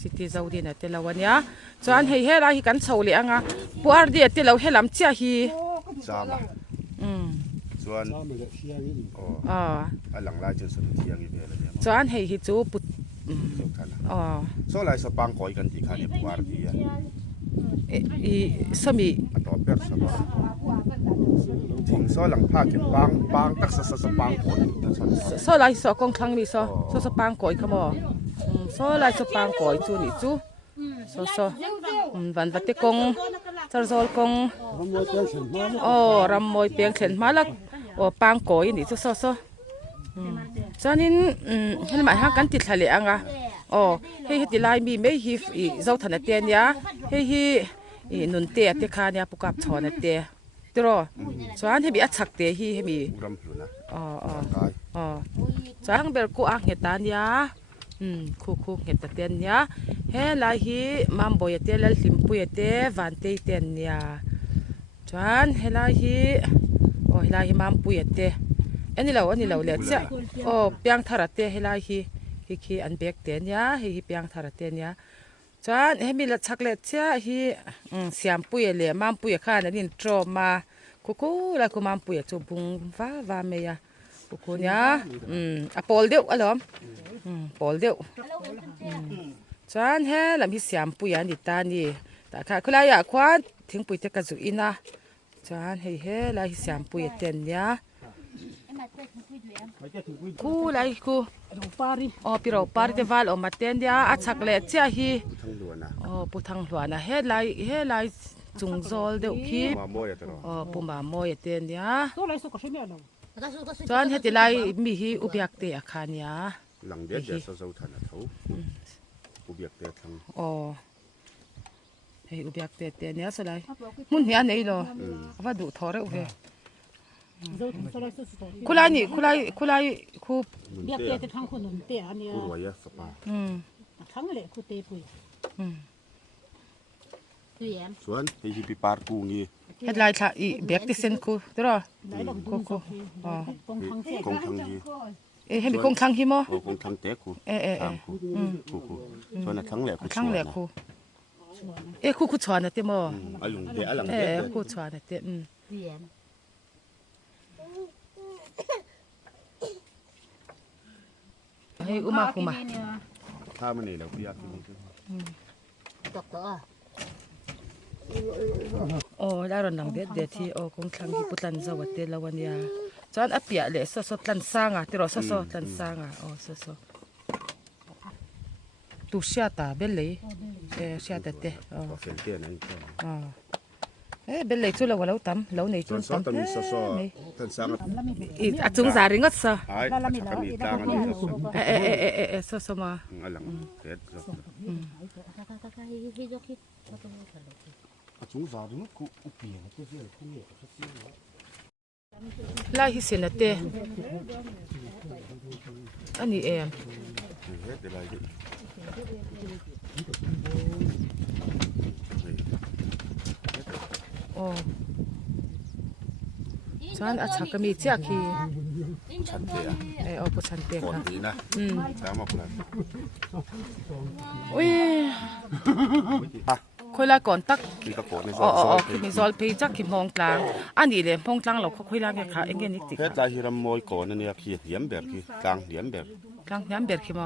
ซิตี้เจ้าดีนะเตลวันยาจวนให้ไล่ฮีกันโซเลยอ่ะปัวร์ดีเตลเราให้ลำเจ้าฮี Sama. ส่วน zam le sia ni อันหลังลายจนสุดเที่ยงอีเวลเนี่ย จวนให้ฮิจูปุด สำคัญโซ่ลายสปางก่อยกันที่คันเนี่ยปวดที่อ่ะ สมี อันต่อเปิดสปางทิ้งโซ่หลังผ้าเก็บปางตักสปางก่อยแต่ฉัน โซไลโซกองคลังมีโซสปางก่อยขโมโซไลสปางก่อยจูนี่จูโซวันวัดเตกงจารโซลกง ram moi tel chen ma le รำมวยเปียงเข็นมาลักปางก่อยนี่โซจานินเห็นไหมฮะกันติดทะเลอ่ะเฮ้ยติลายมีไม่ฮิฟอีเจ้าถนัดเตียนยาเฮ้ยนุนเตียเตคาเนี่ยปุกับชอนเตียตรอจวนให้มีอัดฉักเตียให้มี รำผิวนะ กายจังเบลกูอักเฮตันยาคูเฮตเตียนยาเฮลาฮีมัมโบยเตลลิมปุยเตวันเตเตียนยาจวนเฮลาฮีมัมปุยเตอันนี้เราเลยจ้ะเปียงทาราเตเฮลาฮีอันเบกเตียนยาเปียงทาราเตียนยาจวนเฮมีละชักเล็ดจ้ะเสียมปุยเลยมัมปุยข้านั่นโตรมาคูแล้วก็มัมปุยจูบุงว่าเมียคูเนี่ยปอลเดียวอะไรปอลเดียวฉันเฮ้ลำพิเศษปุยอันนี้ตานี่แต่ค่ะคืออะไรอยากคว้าถึงปุยเตกจุอินะฉันเฮ้ลายพิเศษปุยเต็นเนี่ยคูอะไรคูปีเราปาริเดวัลออกมาเต็นเนี่ยอัดชักเล็ดเจ้าฮี ทั้งล้วนนะ ปุถังหลวนะเฮ้ลายจุงโซลเดียวคีบ มาโมยตลอด ปุ่มบามอยเตียนยาจอนเฮติไลมีฮีอุบยักเตะคานยา หลังเดียดจะโซ่ทันนะเขาอุบยักเตะทั้ง เฮอุบยักเตะเตียนยาสไลมุนเฮียไหนเนาะว่าดูทอร์เอคุลายนี่คุ เรียกเตะทั้งคนหนุนเตะอันนี้ ผู้รวยสปา ทั้งเลยคือเตะปุยตัวแยม ส่วนไอ้ที่ปีปาร์กูงี้ เฮ็ดลายค่ะอีเบียกติเซนคูตรอ ไหนลงทุนสักทีกองทังเสีย กงทังงี้ เฮ็ดมีคงคังฮิโม กงทังเตะกูตามกูส่วนนั้นทั้งแหลก คังแหลกคูคูชวนนะเตมอ อันหลังเตะอันหลังเตะ คูชวนนะเต ตัวแยม เฮ้อุมาคุมา ถ้ามันนี่แล้วพี่อาที่นี่ ตกตัว ได้รอนหลังเด็ดที่คงคังฮิปุตันสวัสดีละวันยาจอนอเปียเลยสดตันสร้างอ่ะที่เราสดตันสร้างอ่ะสดตูเชียตาเบลเลยเชียตาเตะ ก็เฟลเตี้ยนั่น เบลเลยจุดเราแล้วตั้มเราในจุด ซอ ตั้ม ตมีซอท่านสร้าง จุงสาริงก็ซะ หายถ้ามีตังอันนี้ซอ สมา อันหลังเสร็จ chúng già đúng cụ tiền cái gì không hiểu cái gì ไล่ฮิเซนเตอันนี้เอง เฮ็ดอะไรดิ ฉันอาจจะมีเจ้าคี ฉันเตะ ปุชันเต ก่อน ค่ะ ดีนะสามอกเลย อุ้ยคุยละก่อนตัก นี่ก็โกรธในซ คือมีซอลพีจักขิมองกลางอันนี้เลยมองกลางเราคุยละเนี่ยค่ะเอ็งเงี้ยนิดติ เฮ็ดลายฮิรำมอยก่อนนั่นเนี่ยคือเหียมแบบคือกลางเหียมแบบ กลางน้ำเบียดขิม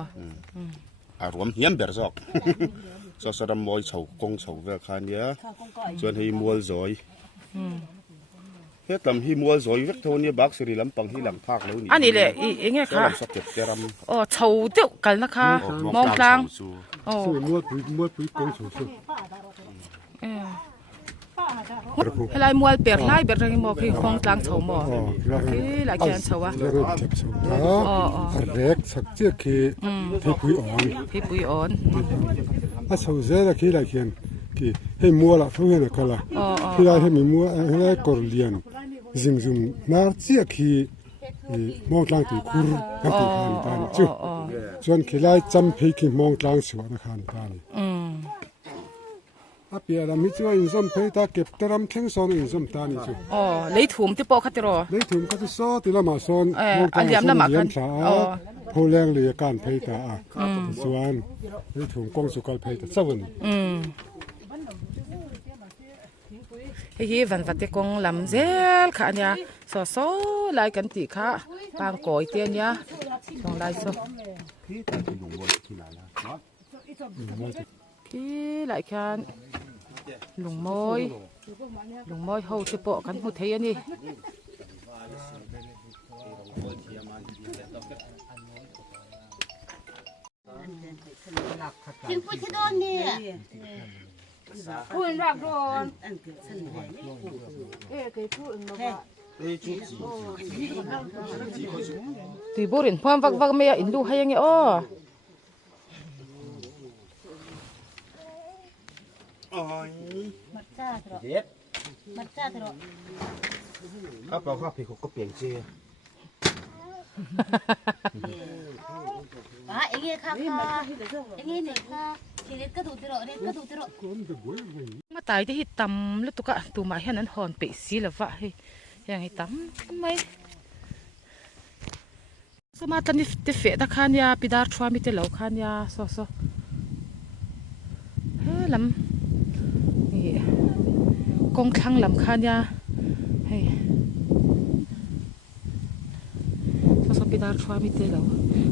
อารวมเหียมแบบซอกสรำมอยเฉากงเฉาเวลคันเนี่ยส่วนให้มัวซอยเฮ็ดลำให้มัวซอยเวกโทเนี่ยบักสิริลำปังที่หลังภาคแล้วนี่ อันนี้เลยเอ็งเงี้ยค่ะ สักเก็บเจรำ เฉาเดียวกันนะคะมองกลาง 所以摸不公手术เฮลายมัวเปิดไล่เปิดอะไรหมอคือคงกลางเฉาหมอ แล้ว คือหลายแกนเฉาอะ แล้วก็เจ็บสมองเร็กสักเจ้าคือที่คุยอ่อน พี่ปุยอ่อน อ่ะสาวเจ้าคืออะไรกันคือให้มัวละทุกอย่างก็ละคือให้มีมัวให้กอร์เลียนซิมซุมนาร์เจ้าคือมองกลางตีคูร์กับตีขันตานี่จู่ส่วนคือไล่จำเพคือมองกลางสวนขันตานี่อาเปียเราไม่ช่วยอินซัมเพย์ตาเก็บตรำแข็งซอนอินซัมตานี่จู่ อ๋อเลยถุมที่ปอคัตรอ เลยถึงก็จะซ้อตีละมาซอน อันเลี้ยมละหมากัน สาโพแรงเลยการเพย์ตาส่วนเลยถึงกองสุกัลเพย์ตาสวรรค์ ฮีวันวัดกงลำเซลค่ะเนี่ยโซลายกันตีค่ะปางก่อยเตียนยาลองลายโซพี่หลายคันหลงมอยเขาจะปอกันหัวเทียนี่ ถึงพูดที่โดนเนี่ยพูดรักโดนตีบุรินพร้อมวักเมียอินดูให้ยังไงอ้อ มัดจ้าเถอะมัดจ้าเถอะ เอาเปล่าข้าวผีก็เปลี่ยนเชื่อ เอ็งเงี้ยค่ะเอ็งเงี้ยเนี่ยค่ะทีเด็ดก็ดูเถอะเด็ดก็ดูเถอะ มาตายที่ตำแล้วตุกะตัวหมายแค่นั้นหอนเปสีละวะเฮ้ยยังไงตำไม่สมาตันนี่เตะเฟะตะคานยาปิดาร์ชัวมิเตเหลาคานยาโซเฮ้ลำนี่กองคลังลำคานยาเฮ้โซปิดาร์ชัวมิเตเหลา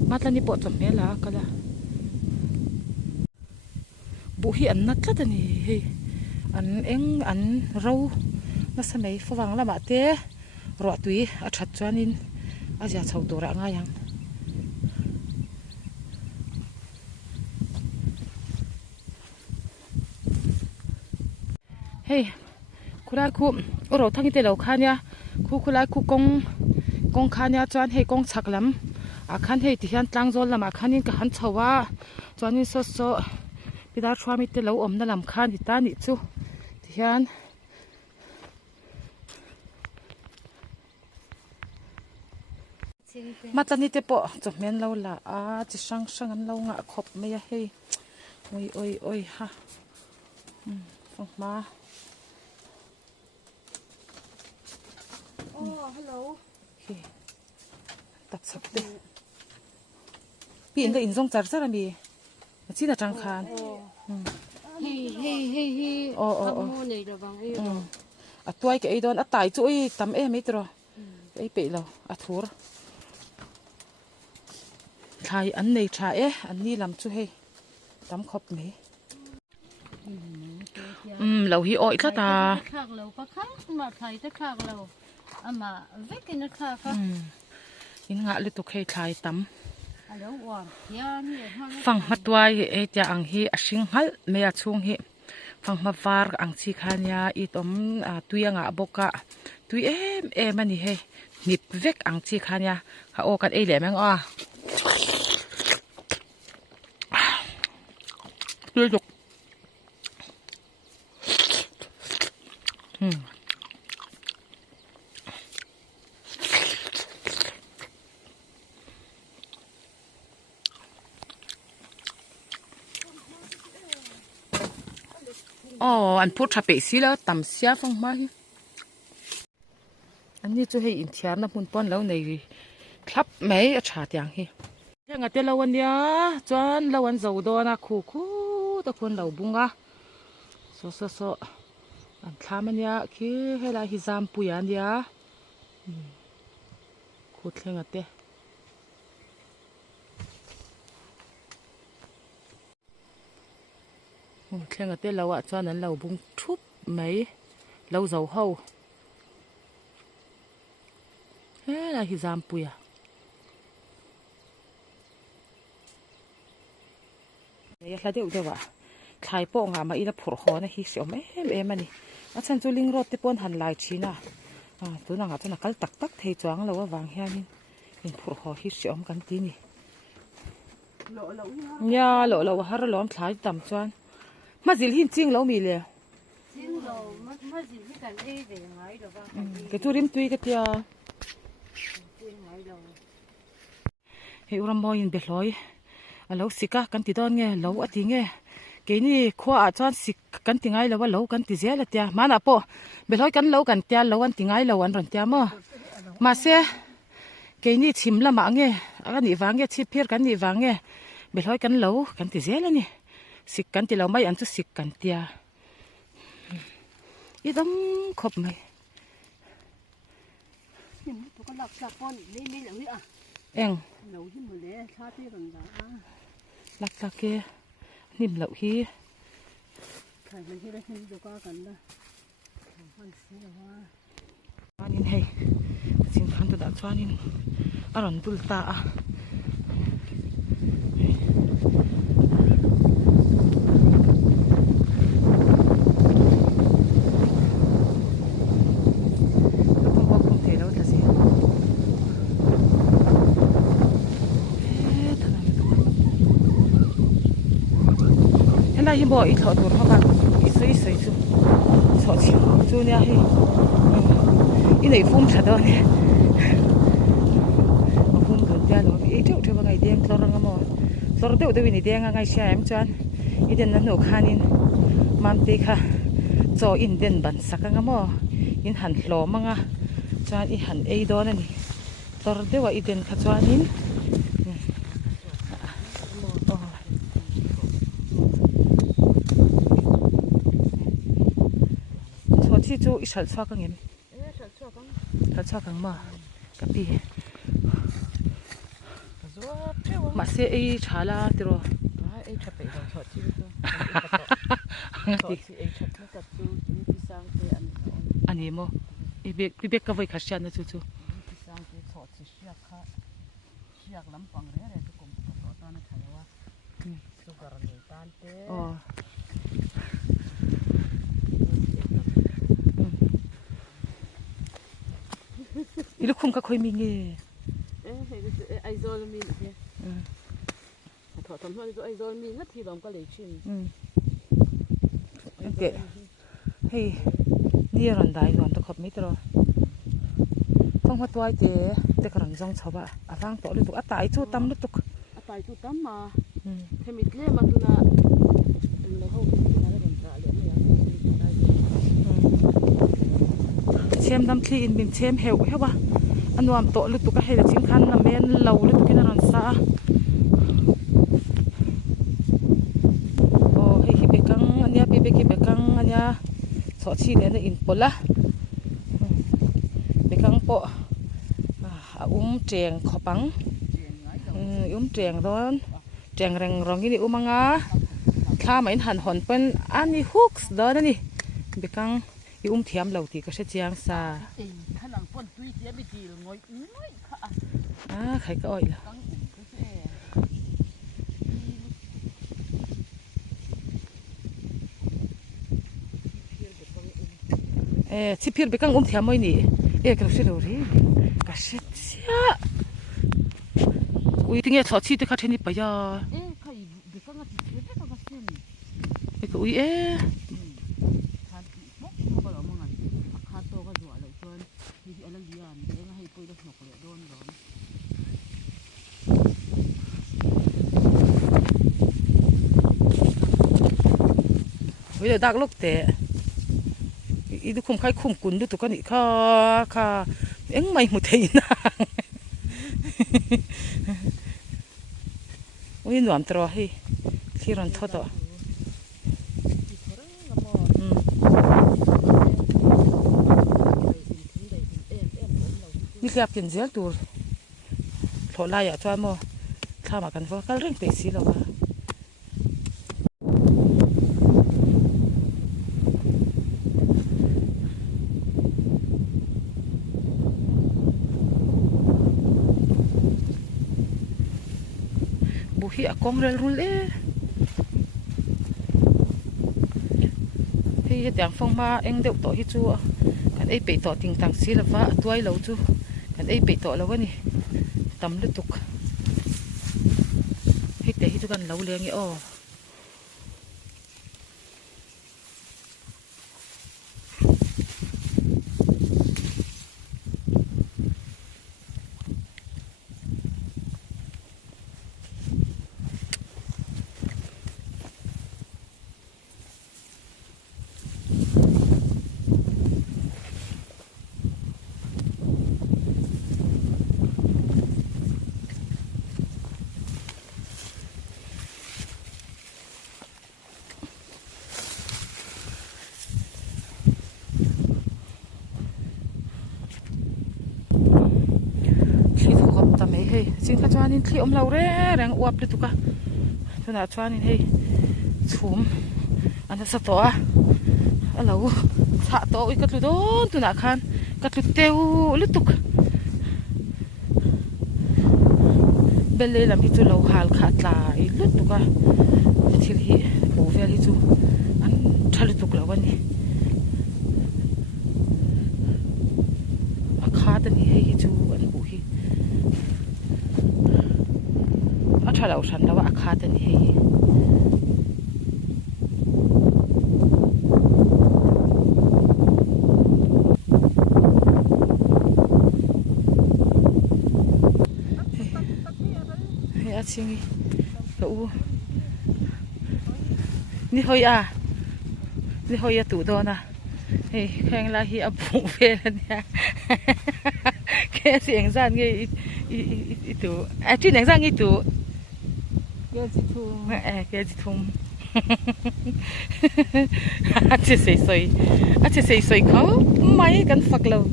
มาตันนี่ปวดจมเมล่ะก็ละบุหีอันนัดละตันนี่เฮ้อันเอ็งอันเราน่าสมัยฝรั่งละมาเตะรอตุยอัดชัดจวนินอาจจะชาวตัวระง่ายยังเฮ้ยคุณไอ้คุณเราทั้งที่เราขันยาคุณไอ้คุณกงขันยาจวนให้กงชักลำอาขันให้ที่ยันตั้งโซนลำอาขันนี่ก็หันชาวจวนนี่โซพิดาชัวมิเตเราอมนั่นลำขันที่ตานี่จูที่ยันมาตอนนี้เตปะจบเมนเราละจะช่างเรางะขบไม่ยะเฮ้ยโอ้ยฮะฟังมาโอ้ฮัลโหลโอเคตักสับเดปีนก็อินทรงจัดซะละมีมาชี้ตาจังคานเฮ้ยอ๋อนี่ระวังตัวไอ้โดนตายจุ้ยตำไม่ตรอไอ้เปะเราทัวร์ชายอันนี้ชายอันนี้ลำจุ้ยตำขบไหมเราฮีอ้อยก็ตาข้างเราปะข้างมาไทยจะข้างเราอามาเวกินข้างค่ะอินงะเลยตุกให้ชายตำแล้วว่าย่านี่ฟังมาตัวไอ้จะอังฮีสิงหัลเมียช่วงฮีฟังมาวาร์อังสีขานยาอีตอมตุยงะบกะตุยมันนี่เฮนิบเวกอังสีขานยาเขาโอกันเหลี่ยมยังด้วยจุกอันพูดทับไปสิแล้วต่ำเสียฟังมาอันนี้จะให้อินเทียนนะพุ่นป้อนแล้วในครับไม่ชาติอย่างฮีเรื่องอะไรเราวันเดียจวนเราวันเสาร์ดอนะคู่ตะคนเราบุงอ่ะโซอันข้ามันยาคือให้เราฮิซามปุยอันเดียคู่เรื่องอะไรเรื่องอะไรเราจวนนั้นเราบุงทุบไม่เราเสาเฮาให้เราฮิซามปุยอ่ะยาลาเดียวเดียวว่าขายโป่งอ่ะมาอีน่ะผุดคอนะฮิเสียวแม่มันนี่ ฉันจูลิงรถที่ปนหันลายชีน่ะตัวนังอาจจะนักตักตักเทจวงแล้วว่าวางแค่นี้เป็นผู้ขอฮิตเสียมกันทีนี่ย่าโหลฮาร์ล้อมท้ายต่ำจวนมาสิหินจริงแล้วมีเลย chính rồi mất gì với cả đi về ngay được không กระตูริมตุยกระเทีย đi ngay đâu เฮอุรมอยน์เบลอยแล้วสิกะกันติดอนไงแล้วอติไงเกนี่ขวาจวนสิกันติไงแล้วว่าแล้วกันติเสียละเตียมาหน้าปอเบลอยกันแล้วกันเตียแล้ววันติไงแล้ววันรันเตียมาเสียเกนี่ชิมละมาไงกันนี่วางไงชิเพียกันนี่วางไงเบลอยกันแล้วกันติเสียละนี่สิกันติแล้วไม่อันจะสิกันเตียอีดำขบไหม นี่มันตัวก็หลักก้อนนี่มีอย่างนี้อ่ะ เอง เราที่มือเละชาที่รันดา ลักลักเกนิ่มเหล่าฮี ใครมันที่ได้ที่ดูก็กันนะมันเสียว่า อันนี้ให้สิ่งพันตัวดัชวานินอร่อยดุลตา那一包一套多少吧？一岁就，超轻，就那嘿，一内风吃到呢，我风跟点了，一周这个ไงเดียงตัวรังมั้งตัวเดียวตัวนี้เดียงไงเชื่อมจวนอีเดนนั้นหนูขานินมันตีค่ะจออินเดนบันสักงั้นมั้งอินหันหล่อมั้งอ่ะจวนอีหันเอดอนนี่ตัวเดียวอีเดนขจวนินที่จูอิสระชอบกันยังชอบกันมากับพี่มาเสียไอ้ชาลาติโรไอ้ชาไปเราชอบที่ดูอันนี้มั้งอีเบกพี่เบกก็ไว้ขัดชันนะจูอ๋ออีลูกคุ้มก็ค่อยมีเงี้ยไอโซลมีเนี่ยถอดทำให้ไอโซลมีนัดที่เราก็เลยชิมโอเคเฮ้ยนี่รันได้รอนตะขบไม่ตรอต้องมาตัวไอเจ๊แต่กระรันจงชอบอ่ะฟังต่อเลยตุกตายจู่ตั้มเลยตุกตายจู่ตั้มมาเทมิดเล่มาตุน่ะเราเข้าไปที่นั่นแล้วกันตาเลยเนี่ยเชื่อมดำคลีนบินเชื่อมเหวเหรอวะอันวามโตลุตุกะให้ละจิ้มคันน้ำเมนเหลาลุตุกินรันซาโอ้ให้ฮิเบกังอันเนี้ยฮิเบกังอันเนี้ยสอดชีเนี่ยอินปละเบกังปะเจียงขบังเจียงร้อนเจียงแรงร้องนี่มังอ่ะข้าไม่หันหอนเป็นอันนี้ฮุกส์เด้อนี่เบกังเทียมเหล่าตีก็ใช้เจียงซาใครก็อ่อยละชิพิร์ไปกังเทียมไม่นี่ก็ใช่เลยก็ใช่เสียอุ้ยที่เงี้ยชอบชีที่เขาเทนี่ไปย่อก็อุ้ยเดี๋ยวดักลูกเตะอีดูคุมใครคุมกุนดูตัวกันอีกค่ะเอ็งไม่หมดทีนางอุ้ยหนวมตัวให้ที่รันทอดต่อนี่คือกินเสียตัวถอดลายอ่ะจอยมั้งข้ามากันเพราะก็เรื่องเปรี้ยแล้วว่าbuhi akong rel rul hei hi tiang phong ma eng deuh to hi chu kan ei pe to ting tang si lova tuai lo chu kan ei pe to lo ani tam lu tuk hi te hi chu kan lo leng o xin các cháu nên khi ông lâu đấy đang uập được tụi cả cho nào cháu nên hay xuống anh sẽ to à lâu thả to ít cái đó tụi nào khan cái teo lít tụi bên đây làm gì tụi lâu hal khát lại lít tụi cả thì hi bố về đi tụi anh thả lít tụi lâu anh đi khát anh hay tụi anh bố hiถ้าเราฉันแล้วว่าอาคาตัวนี้เฮ้ยอาชิงเรานี่หอยนี่หอยตู่โดนะเฮ้ยแข่งลาฮีอับบุเฟลเนี่ยแค่เสียงสั่นไงอีตู่จุดไหนสั่นอีตู่cái gì thùng chị xây xây khó mấy cái phật lâu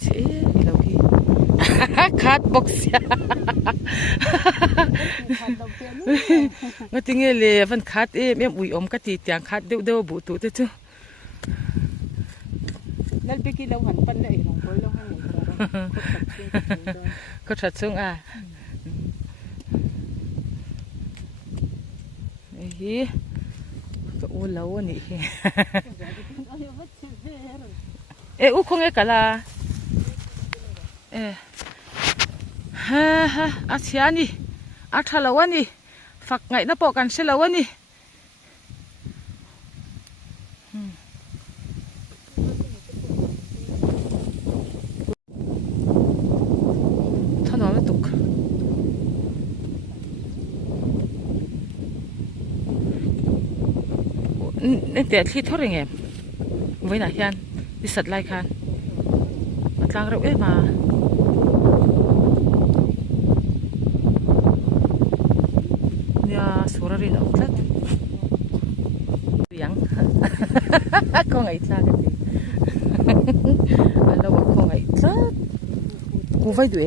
chị lâu khi card box nó tiếng nghe lệ phần card em ui cái gì tiếng card đâu bụ tụ thế chứนั่นไปกินเราหันปันได้ของเขาเราหันก็ชัดซึ่งนี่ก็อู้เล่านี่อู้คงเอกละฮะอาเชียนี่อาทะเลวันนี่ฝักไงน่าปอกันเชลวันนี่นี่แต่ที่เท่าไรเงี้ยไว้ไหนยันดิสัตไลคันมาตั้งเรามาเนี่ยสุรารินออกแล้วยังก็ไงจ้ากันดิเราบอกก็ไงจ้ากูไว้ด้วย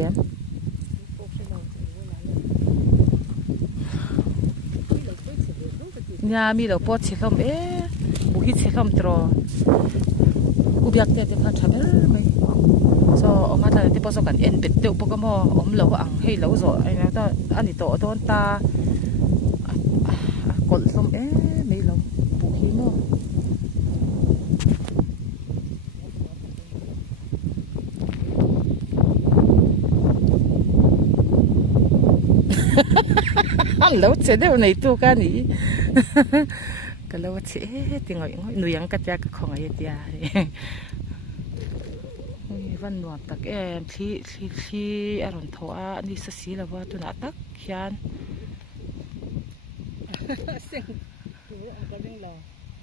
เนี่ยมีเราปอดเชลมบุกิเชลมตรออุบยักเตะที่พัดทำไม่โซอมาทางที่พอสกันเอ็นเป็ดเตียวปกมอมเราอังให้เราโซไอ้เนี่ยตอนอันนี้โตโดนตากดลมไม่ลมบุกิมอเราเจอเดี๋ยวในตัวกันนี่ก็เราเจอติงเอาหนูยังกระจายกับของไอ้เดียวันนวดตักที่อารมณ์ท้อนี่สักสีแล้วว่าตัวน่าตักยัน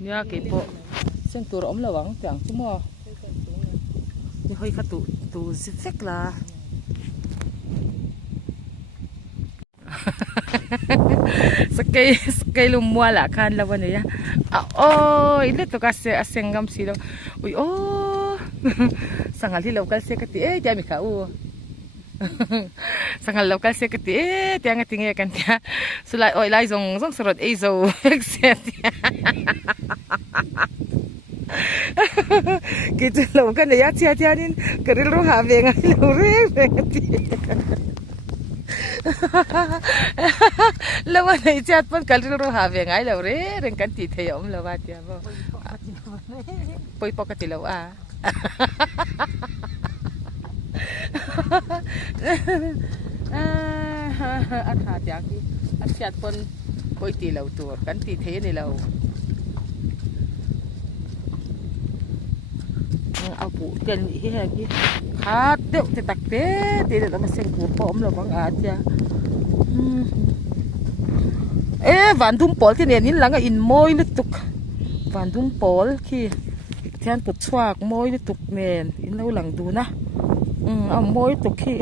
เนี่ยกี่ปะเส้นตัวร้อมระวังแต่งชั่วโมงนี่ค่อยขัดตัวซิกเซกละสเกลมัวละคันละวันนี้โอ้ยเลือดตัวกัสเซงกัมซีโลอุ้ยโอ้สังหารที่เรากัสเซกติจะมีข้าวสังหารเรากัสเซกติจะงั้นติงกันเนี่ยสุดท้ายโอ้ยไล่ส่งสรดเอโซเสียกิจเรากันเนี่ยเชียร์นี่กระดิ่งรู้หาเวงเราเรื่องที่ แล้ววันไหนจัดมันกันรู้หาเวียงไงแล้วเร่เรื่องกันตีเทียมแล้วว่าเจ้าบ่ปปกติแล้วอันหาจากที่อันจัดปนปตีเราตัวกันตีเทนี่เราเอาปูเกินที่แห่งที่ขาเดี๋ยวจะตักเตะตีเดี๋ยวมาเซ็งปูปอมเราบังอาจจะวันทุ่มปอลที่เนี่ยนี่หลังก็อินโมยลึกตุกวันทุ่มปอลที่แทนปุดสวากโมยลึกตุกเนียนอินเราหลังดูนะเอาโมยตุกที่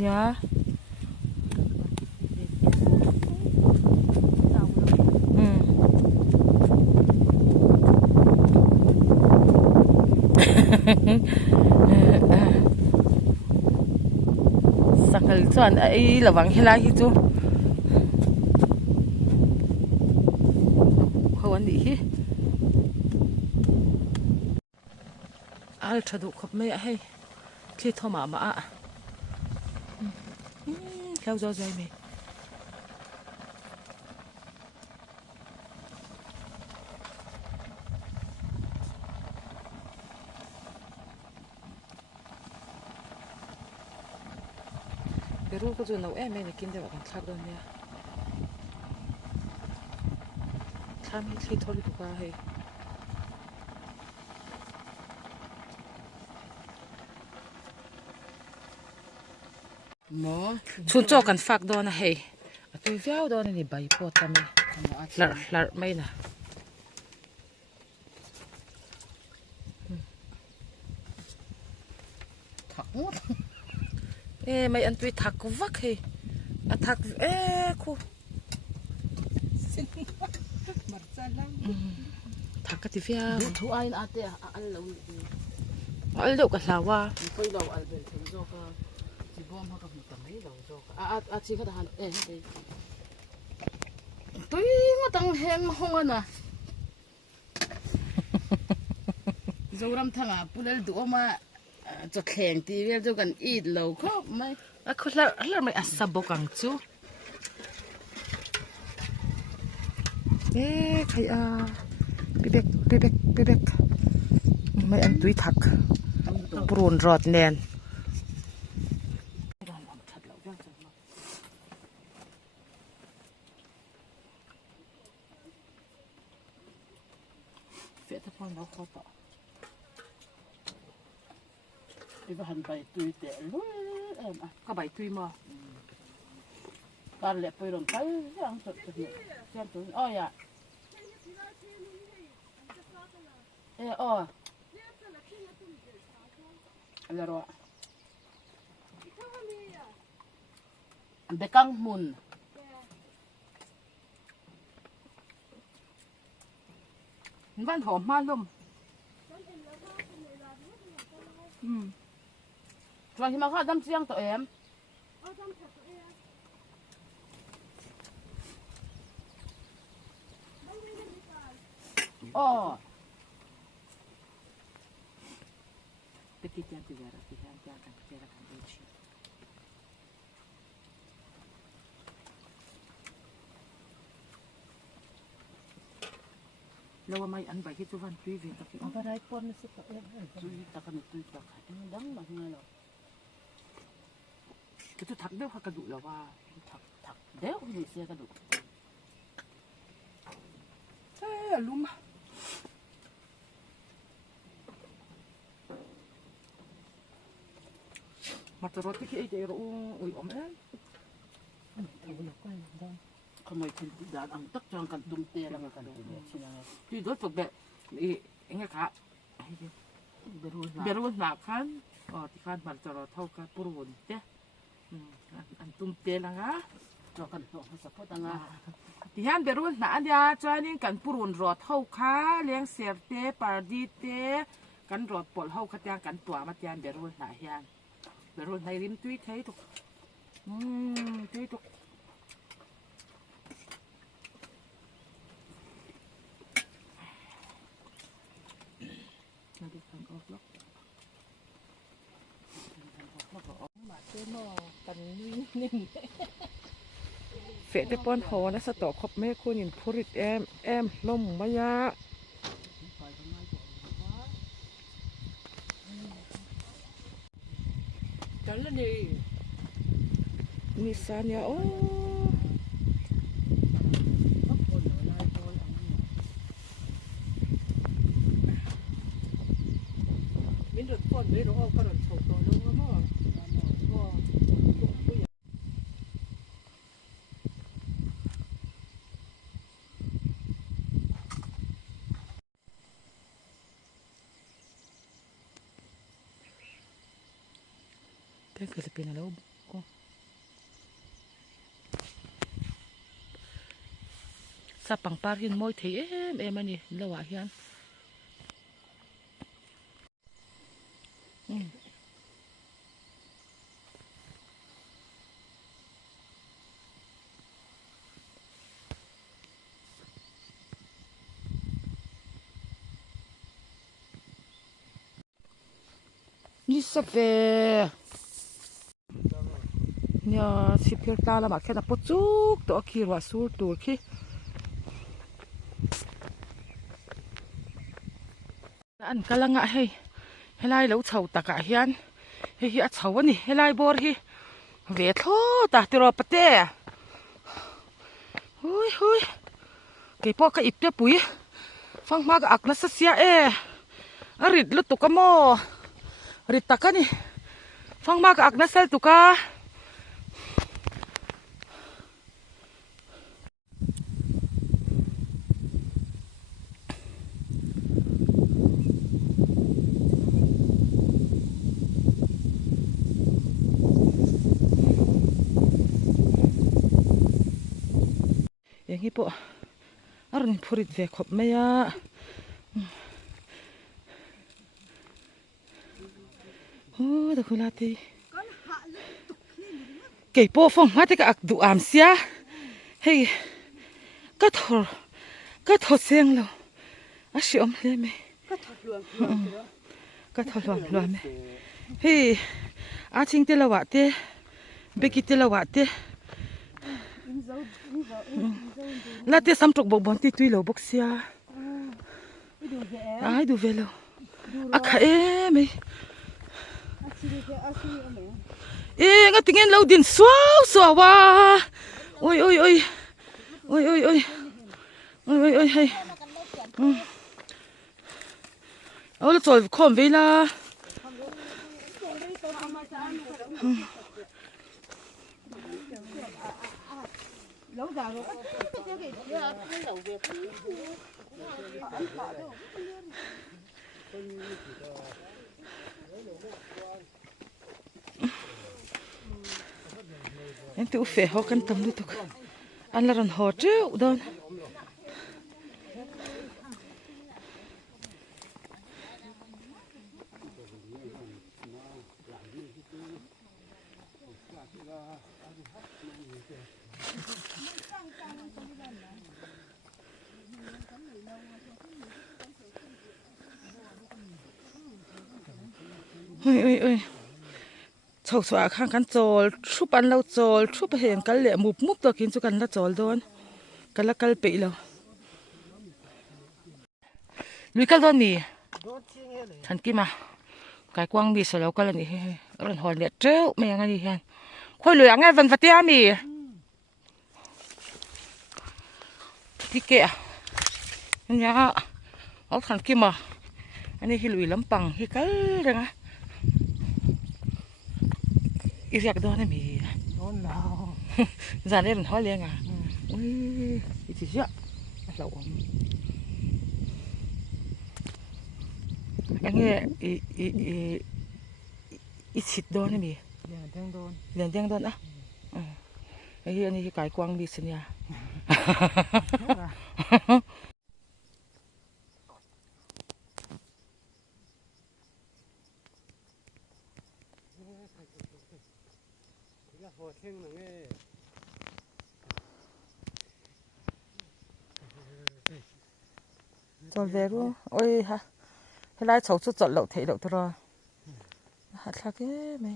เนี่ยsakal tuan ai lawang hila hi chu hawan di hi al thadu khop mai hai khi thoma ma a theo do dây mày Pero ko na em may nakin daw ang tagon niya. Kami tholi ko hai. Mo, chuncho kan fak do na hai. Atu viao do ni bai po tami. Lar mai na. May anh tuy thắc vắc hi, thắc cô, thắc cái gì vậy? Thu ai nãy thế ăn lâu. Ăn lâu cái nào à? Phải lâu ăn bên trên cho cái, chỉ bom hoặc một tấm mấy lâu cho. Chỉ cái đó đây. Tôi mà tăng hen không ăn à? Rồi làm thằng à, bữa nay đũa mà. Cho khen thì bây giờ cần ít lâu khó mấy Aku lar mai asabok ang chu. Kaya bibek. May an tuy thak. Purun rot nen. Phía thấp hơn nó khó tỏ. Đi vào hành bài tùy tệ luôn em à. Ka bai tuy mo. Ta lẹ bơi đồng cái dạng sụt sụt nhẹ. Xem tụi ôi à. Ôi. Là rồi. Để căng mùn. Văn hổm ma lum. Rồi thì mà có đâm riêng tụi em. Petit yang tiga ratus yang akan kita akan beli. Lawa may an bai hitu van tuy về tapi Apa rai pon ni sik em. Tui takan tui tak. Em dang lah ngalo. itu thak deu hakka du lawa Thak đéo gì xe cái đủ. luma Mataroti ki ay ro uy om Không mấy thì đã ăn tất cho cần tung tê là cần đủ chi là. Tuy đối tục bẹ nghe cả berun na kan ti kan matarot thau ka purun te an tung te la nga Cho cần độ nó sắp tang à. ti han berun na an ya chuanin kan purun ro thau kha leng ser te pardi te kan rot pol hau kha tyang kan tua ma tian berun na hian berun nai rim tui thei tuk tui tuk เฟะแต่ป้อนหอนะสตอครบแม่คุณอินพูริตแอมลมมายะจันละนี่นิสานยาโอ้มินรถป้อนไม่รู้เอากระดาษโชว์ตัวลงแล้วมั้งเกิดจะเป็นอะไรก็สับปังปารินมอยเทเอ็มอันนี้ละวะเฮียนนี่สเปเนี่ยสิเพียร์ตาละมาแค่นั้นปุ๊จุกตัวคีรัวสูดตัวคีอันกำลังอะให้ไล่แล้วเฉาตะกะเฮียนให้เฮียเฉาวันนี้ให้ไล่บอร์ฮีเวทโลตาติรอปะเต้เฮ้ยเก็บพอก็อิบเดียปุ๋ยฟังมากอักนัสเสียอริดลุตุกโมริดตะกันนี่ฟังมากอักนัสเซลตุกะอย่างนี้ปะอะไรนี่พูดเวกขบไม่ยะโอ้แต่คุณลาตีเก็บปอฟงมาที่กับดูอามเสียเฮ้ยก็ทอเสียงแล้วอาชิอมเลยไหมก็ทอลวงไหมเฮ้ยอาชิงเตลวะเตเบกิเตลวะเตแล้วเตสัมปรกบอนที่ตุยโลบกเสียให้ดูเวลอะค่ะไหมงั้นถึงงั้นเราดินสวว่าโอ้ยเฮ้ยเอาละจอดคอมเวลายังตัวเฟะเขากันตั้มดูตุกอันละรันหอเจ้าดอนเฮ้ยชาวสวาข้างกันโจลชุบอันเราโจลชุบไปเห็นกันเลยมุบตัวกินจุกันละโจลโดนกันละกันไปแล้วลุยกันโดนนี่ทันกี่มาไก่กวางมีสแล้วกันนี่รันหอนเล็ดเจ้าไม่ยังไงดีฮันค่อยเหลือไงวันฟัตยามีที่เกะนี่ฮะเอาทันกี่มาอันนี้ฮิลุยลำปังฮิกันเลยนะอีเรียกโดนได้มีโดนแล้วจานนี้มันท้อเลี้ยงอ่ะอุ้ยอีที่เยอะเราอันนี้อีสิดโดนได้มีเลี้ยงเตียงโดนอ่ะอันนี้ไก่กวางมีสัญญาจอดเวรุโอ้ยฮะให้ไล่เฉาสุดจอดเหล่าเทเหล่าตัวรอหัดลักเอ้ไหม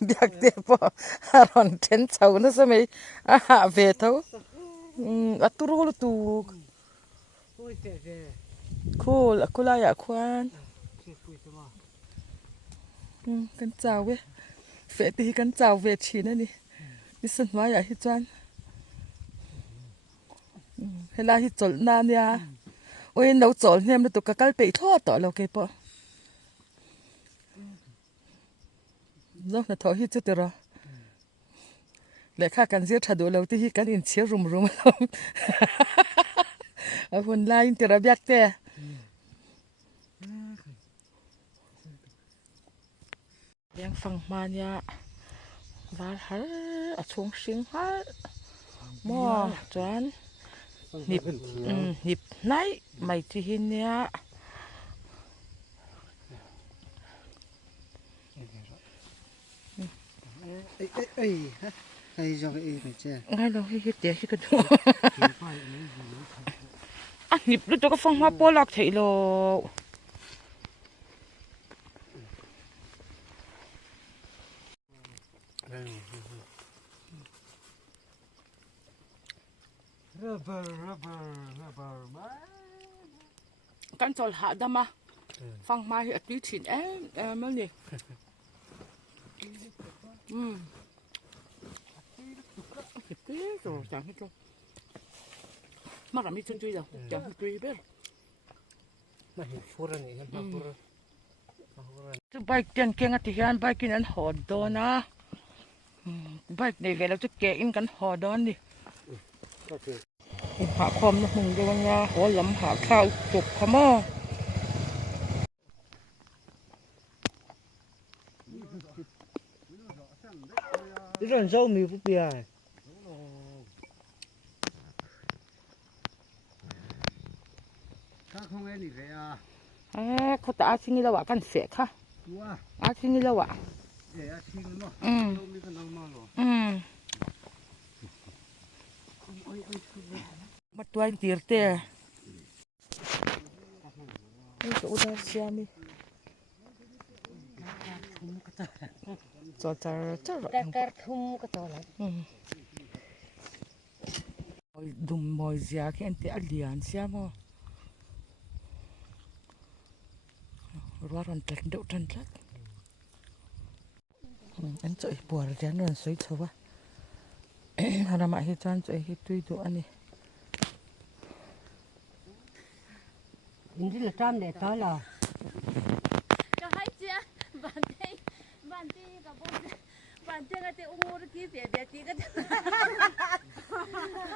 biak te po aron ten chau na sa mai a ha ve tho aturu lu tu cool akula ya kwan kan chau we fe ti kan chau ve chi na ni ni san wa ya hi chuan hela hi chol na nia oi no chol nem na tu ka kal pe tho to lo ke po no na tho hi chu te ro le kha kan zir thadu lo ti hi kan in che rum rum lo a hun la in te ra biak te yang phang ma nia var har a chung sing har mo chuan nip nai mai ti hin nia ai cho cái phải chưa ngay lo hi te hi ka du a nip lu to ka phang ma po lak thei lo kan chol ha dama phang ma hi atui thin em mal ni rồi chẳng hết đâu mà làm gì chân truy đâu chẳng hết truy biết cái bike tiền kia ngắt thì anh bike kia anh họ đó na bike này về là chút kẹt in cái họ đó đi hạ khom nó mùng cho nha họ lắm hạ khao chụp khăm á cái rần dâu mì phúc bia không ai đi về àเขาแต่อาชิงนี่ละวะกันเสียค่ะอาชิงนี่ละวะมาตัวตีร์เต้นี่ก็อุดาเสียมีจอดจ้าแต่การทุ่มก็ต่อเลยดุมมอยเสียแค่เตะเลียนเสียมั้งรัวรันเต็มเดือดทันทีอันจ่อยปวดเดี๋ยวนั่นสวยชัวร์ฮารามาฮิจันจ่อยฮิตุยดูอันนี้อินที่ละจ้ามเด็ดต่อละ ก็ให้เจ้าบ้านที่กับบ้านเจ้าก็จะอุ้งมือกี้เสียเบียจีก็จะ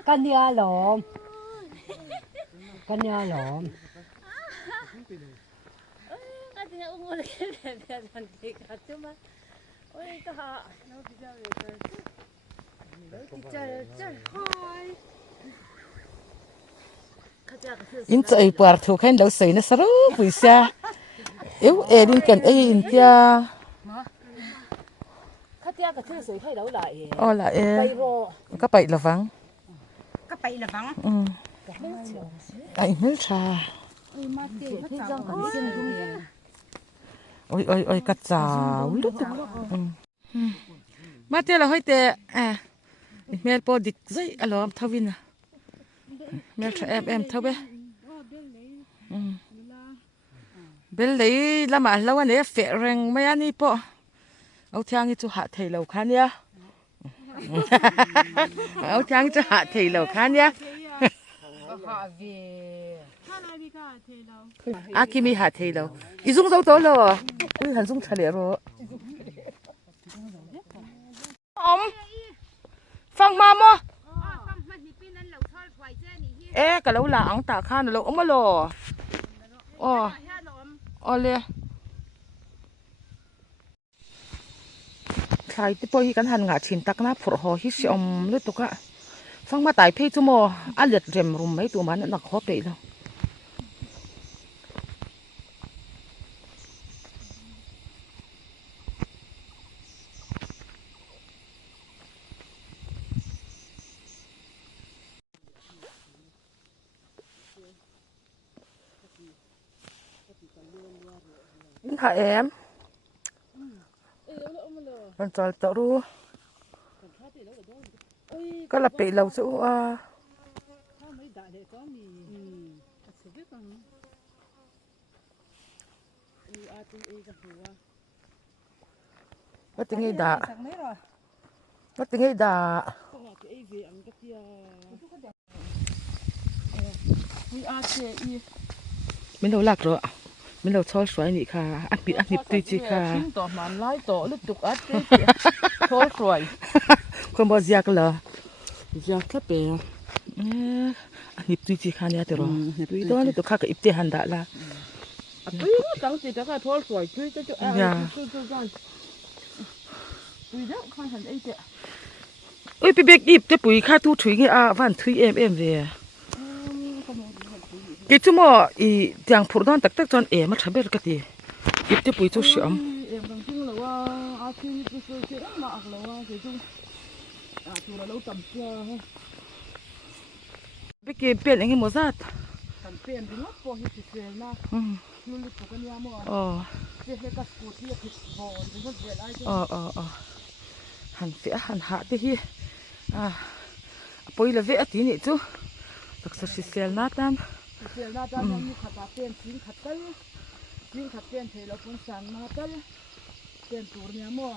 กันยาหลอมกันยาหลอม ก็จะอุ้งมือกี้เสียเบียบ้านที่ก็จะมาโอ้ยก็หาเราที่จะเรียนที่จะหายอินจ่อยปวดถูกให้เราใส่นะสรุปวิเศษเอดินกันอินเดียข้าเจ้าก็ชื่อสวยให้เราหลาย อ๋อละก็ไปละฟังไอ้เมื่อชาโอ้ยกระจาวลุกมาเตะเราให้เตะเมลโปดิกใจอารมณ์ทวินเมลเอ็มทวีเบลเลยละมาแล้ววันนี้เฟรงไม่อันนี้ปะเอาทางนี้จะหาเทเราคันเนี่ยเอาทางจะหาเทเราคันเนี่ยอาคิมีหาเทเราอีซุงโตโตเลยอุ้ยหันซุงเฉลี่ยรู้ฟังมามั้กับเราหลังตาข้านเราเอามาหล่ออ๋อเลยใครที่ปอยกันหันงาชินตักนะผุหอฮิชอมเลยตุกะฟังมาตายพี่จุโมอันเลือดเร็มรุมไม่ตัวมันหนักครบเลยแล้วค่ะแอม มันจอลตรู้ก็ละเปเราสู้อ่ะ ถ้าไม่ได้เลยก็มีสุดที่ตรงนี้อาตีเอกับหัว ก็ติงไอ้ด่าก็ติงไอ้ด่า ก็ว่าจะไอเวียนก็เที่ยวมีอาเจอี ไม่เราหลักหรอไม่เราชอบสวยนี่ค่ะอันปิดอันนิบตีจีค่ะ ทิ้งต่อมันไล่ต่อลึกตุกอัดเจ๊โทษสวย คนบอกอยากเหรอ อยากแค่เปย์ อันนิบตีจีค่ะเนี่ยแต่รอดูตอนนี้ตัวข้ากับอิบเจหันดาละ ตุ้ยตั้งใจจะแค่โทษสวยตุ้ยจะตุ้ยกันตุ้ยเด็กข้าหันไอเจ๊ เอ้ยไปเบกอิบจะปุ๋ยค่าตู้ถุยไงอ่ะวันถุยเอ็มเวียกิจมออีจางผุดนอนตักตักจอนมาทำแบบกติอิบจะปุ๋ยตู้เสียม เอ็มบางทีเราว่าอาชีพที่เคยเชื่อมากเราว่าจะจุ่มชัวร์เราต่ำเจ้า ไปเก็บเปลี่ยนอย่างงี้หมดซะ ต่ำเปลี่ยนถึงว่าพอที่จะเปลี่ยนนะนู่นลึกกว่ากันยามั่ว อ๋อ เจ๊ก็สกูที่ผิดบอลถึงก็เปลี่ยนอะไร อ๋อหันเสียหันหาที่ฮีปุ๋ยละเวอตีนี่จูตักสักเสียลนาตัน เปลี่ยนหน้าตามันมีขัดเปลี่ยนทิ้งขัดเต้ทิ้งขัดเปลี่ยนเทเราพุ่งสันมาเต้เปลี่ยนตัวเนี่ยมั่ว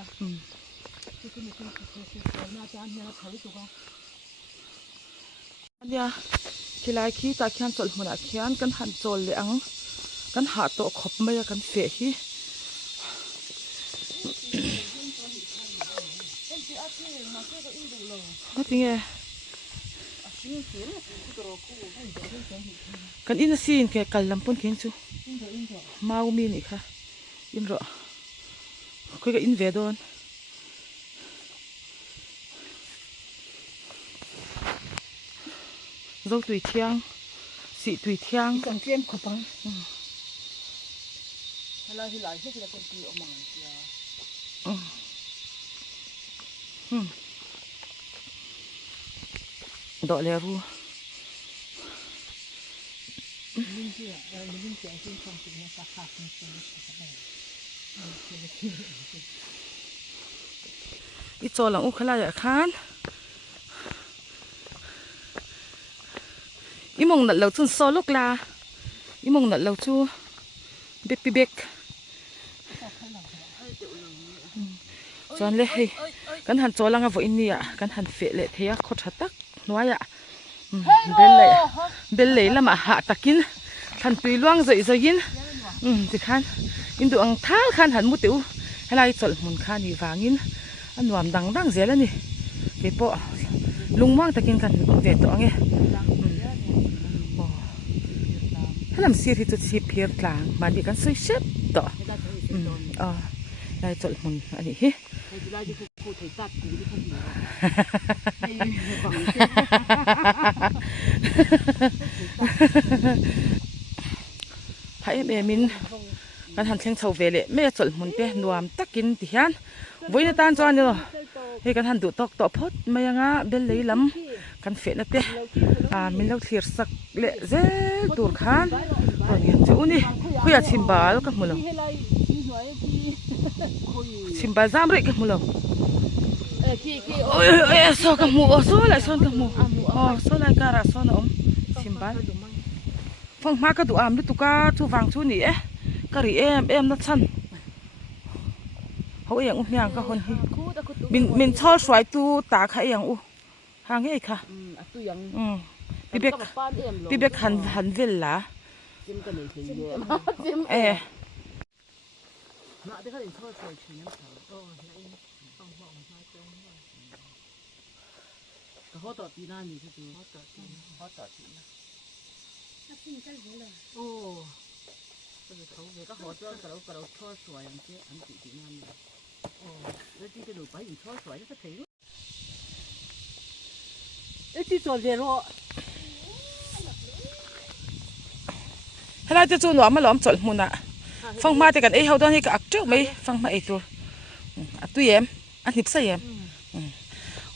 ที่คุณมีคุณเปลี่ยนหน้าตาเนี่ยเราถอยตัว อันเนี้ยที่ไรขี้ตาเขียนจดมันอ่ะเขียนกันหันจดเลยอังกันหาโต๊ะขบไม่กันเสียฮีก็จริงไงกันอินซีนแกกัลลัมปนเขียนจูมาอุมีนี่ค่ะอินรอคุยกับอินเวดอนเราตุยเที่ยงสีตุยเที่ยง สังเกตขบังเราที่หลายที่เราเป็นตีออกมาดอกเลรูอีโจหลังอุคลายคานอีมงนัดเราจุนโซลูกลาอีมงนัดเราจูเบ็กปีเบ็กจอนเลยกันหันโจลังอ่ะวันนี้อ่ะกันหันเฟะเละเทียโคตรตักน้อยอ่ะเบลเลยละมาหาตะกินทันตุยล่วงใจใจยินสิคันอินดูอังท้าคันหันมุติวให้ไล่จดมุนคันนี่วางินอันหวานดังเสียแล้วนี่เก็บปะลุงว่างตะกินกันเวทตัวไงถ้าลำเสียที่จุดสีเพียร์กลางมาดีกันสวยเช็ดต่อไล่จดมุนอันนี้ฮิพายเอมินกันหันเชียงเฉาเวเล่ไม่จดมุนเตะนวมตักกินที่ฮันวิ่งในตานจวนอยู่เฮ้กันหันดูตอกต่อพดไม่ยังอ่ะเบลเลยลำกันเฟะนะเตะมินเราเทียร์สักเละเจ้ตูร์ขันตอนนี้จะอุ้นี่คุยชิมบาลกับมุลชิมบาจามริกับมุลโอ้ยโซ่กับมูโซ่เลยโซ่กับมูโซ่เลยการะโซ่น้องชิมบาลฟังมากระดูอามดิตุกาทูฟังชูนี่กะรีเอ็มนัดฉันเขาเองอุ้ยยังก็คนที่มินชอบสวยตูตาเขาเองอุ้หางไอ้ค่ะพี่เบกหันเวลล่ะเขาต่อตีหน้านี่คือเขาต่อตีโอ้เขาเลยก็หอเจ้าเราทอดสวยอันเจ้อันตีหน้านี่โอ้แล้วที่จะดูไปอีกทอดสวยก็ถึงไอ้ที่จอดเรียนว่าให้เราจะจูนหวานมาหลอมจดมุนอ่ะฟังมาแต่กันเขาตอนนี้ก็อักเจ้าไหมฟังมาตัวตู้เยี่ยมอันหิบใส่เยี่ยม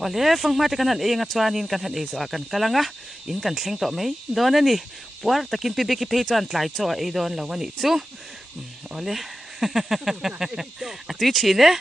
วันนี้ฟังมาแต่กันนั่นเองอ่ะชวนนินกันทันเองจ้ะกันกำลังอ่ะอินกันเช่งต่อไหมโดนนั่นนี่ปวดตะกินปีเบกิเพย์จวนหลายจ่อโดนแล้ววันนี้จูวันนี้ตุ้ยฉีนเนี่ย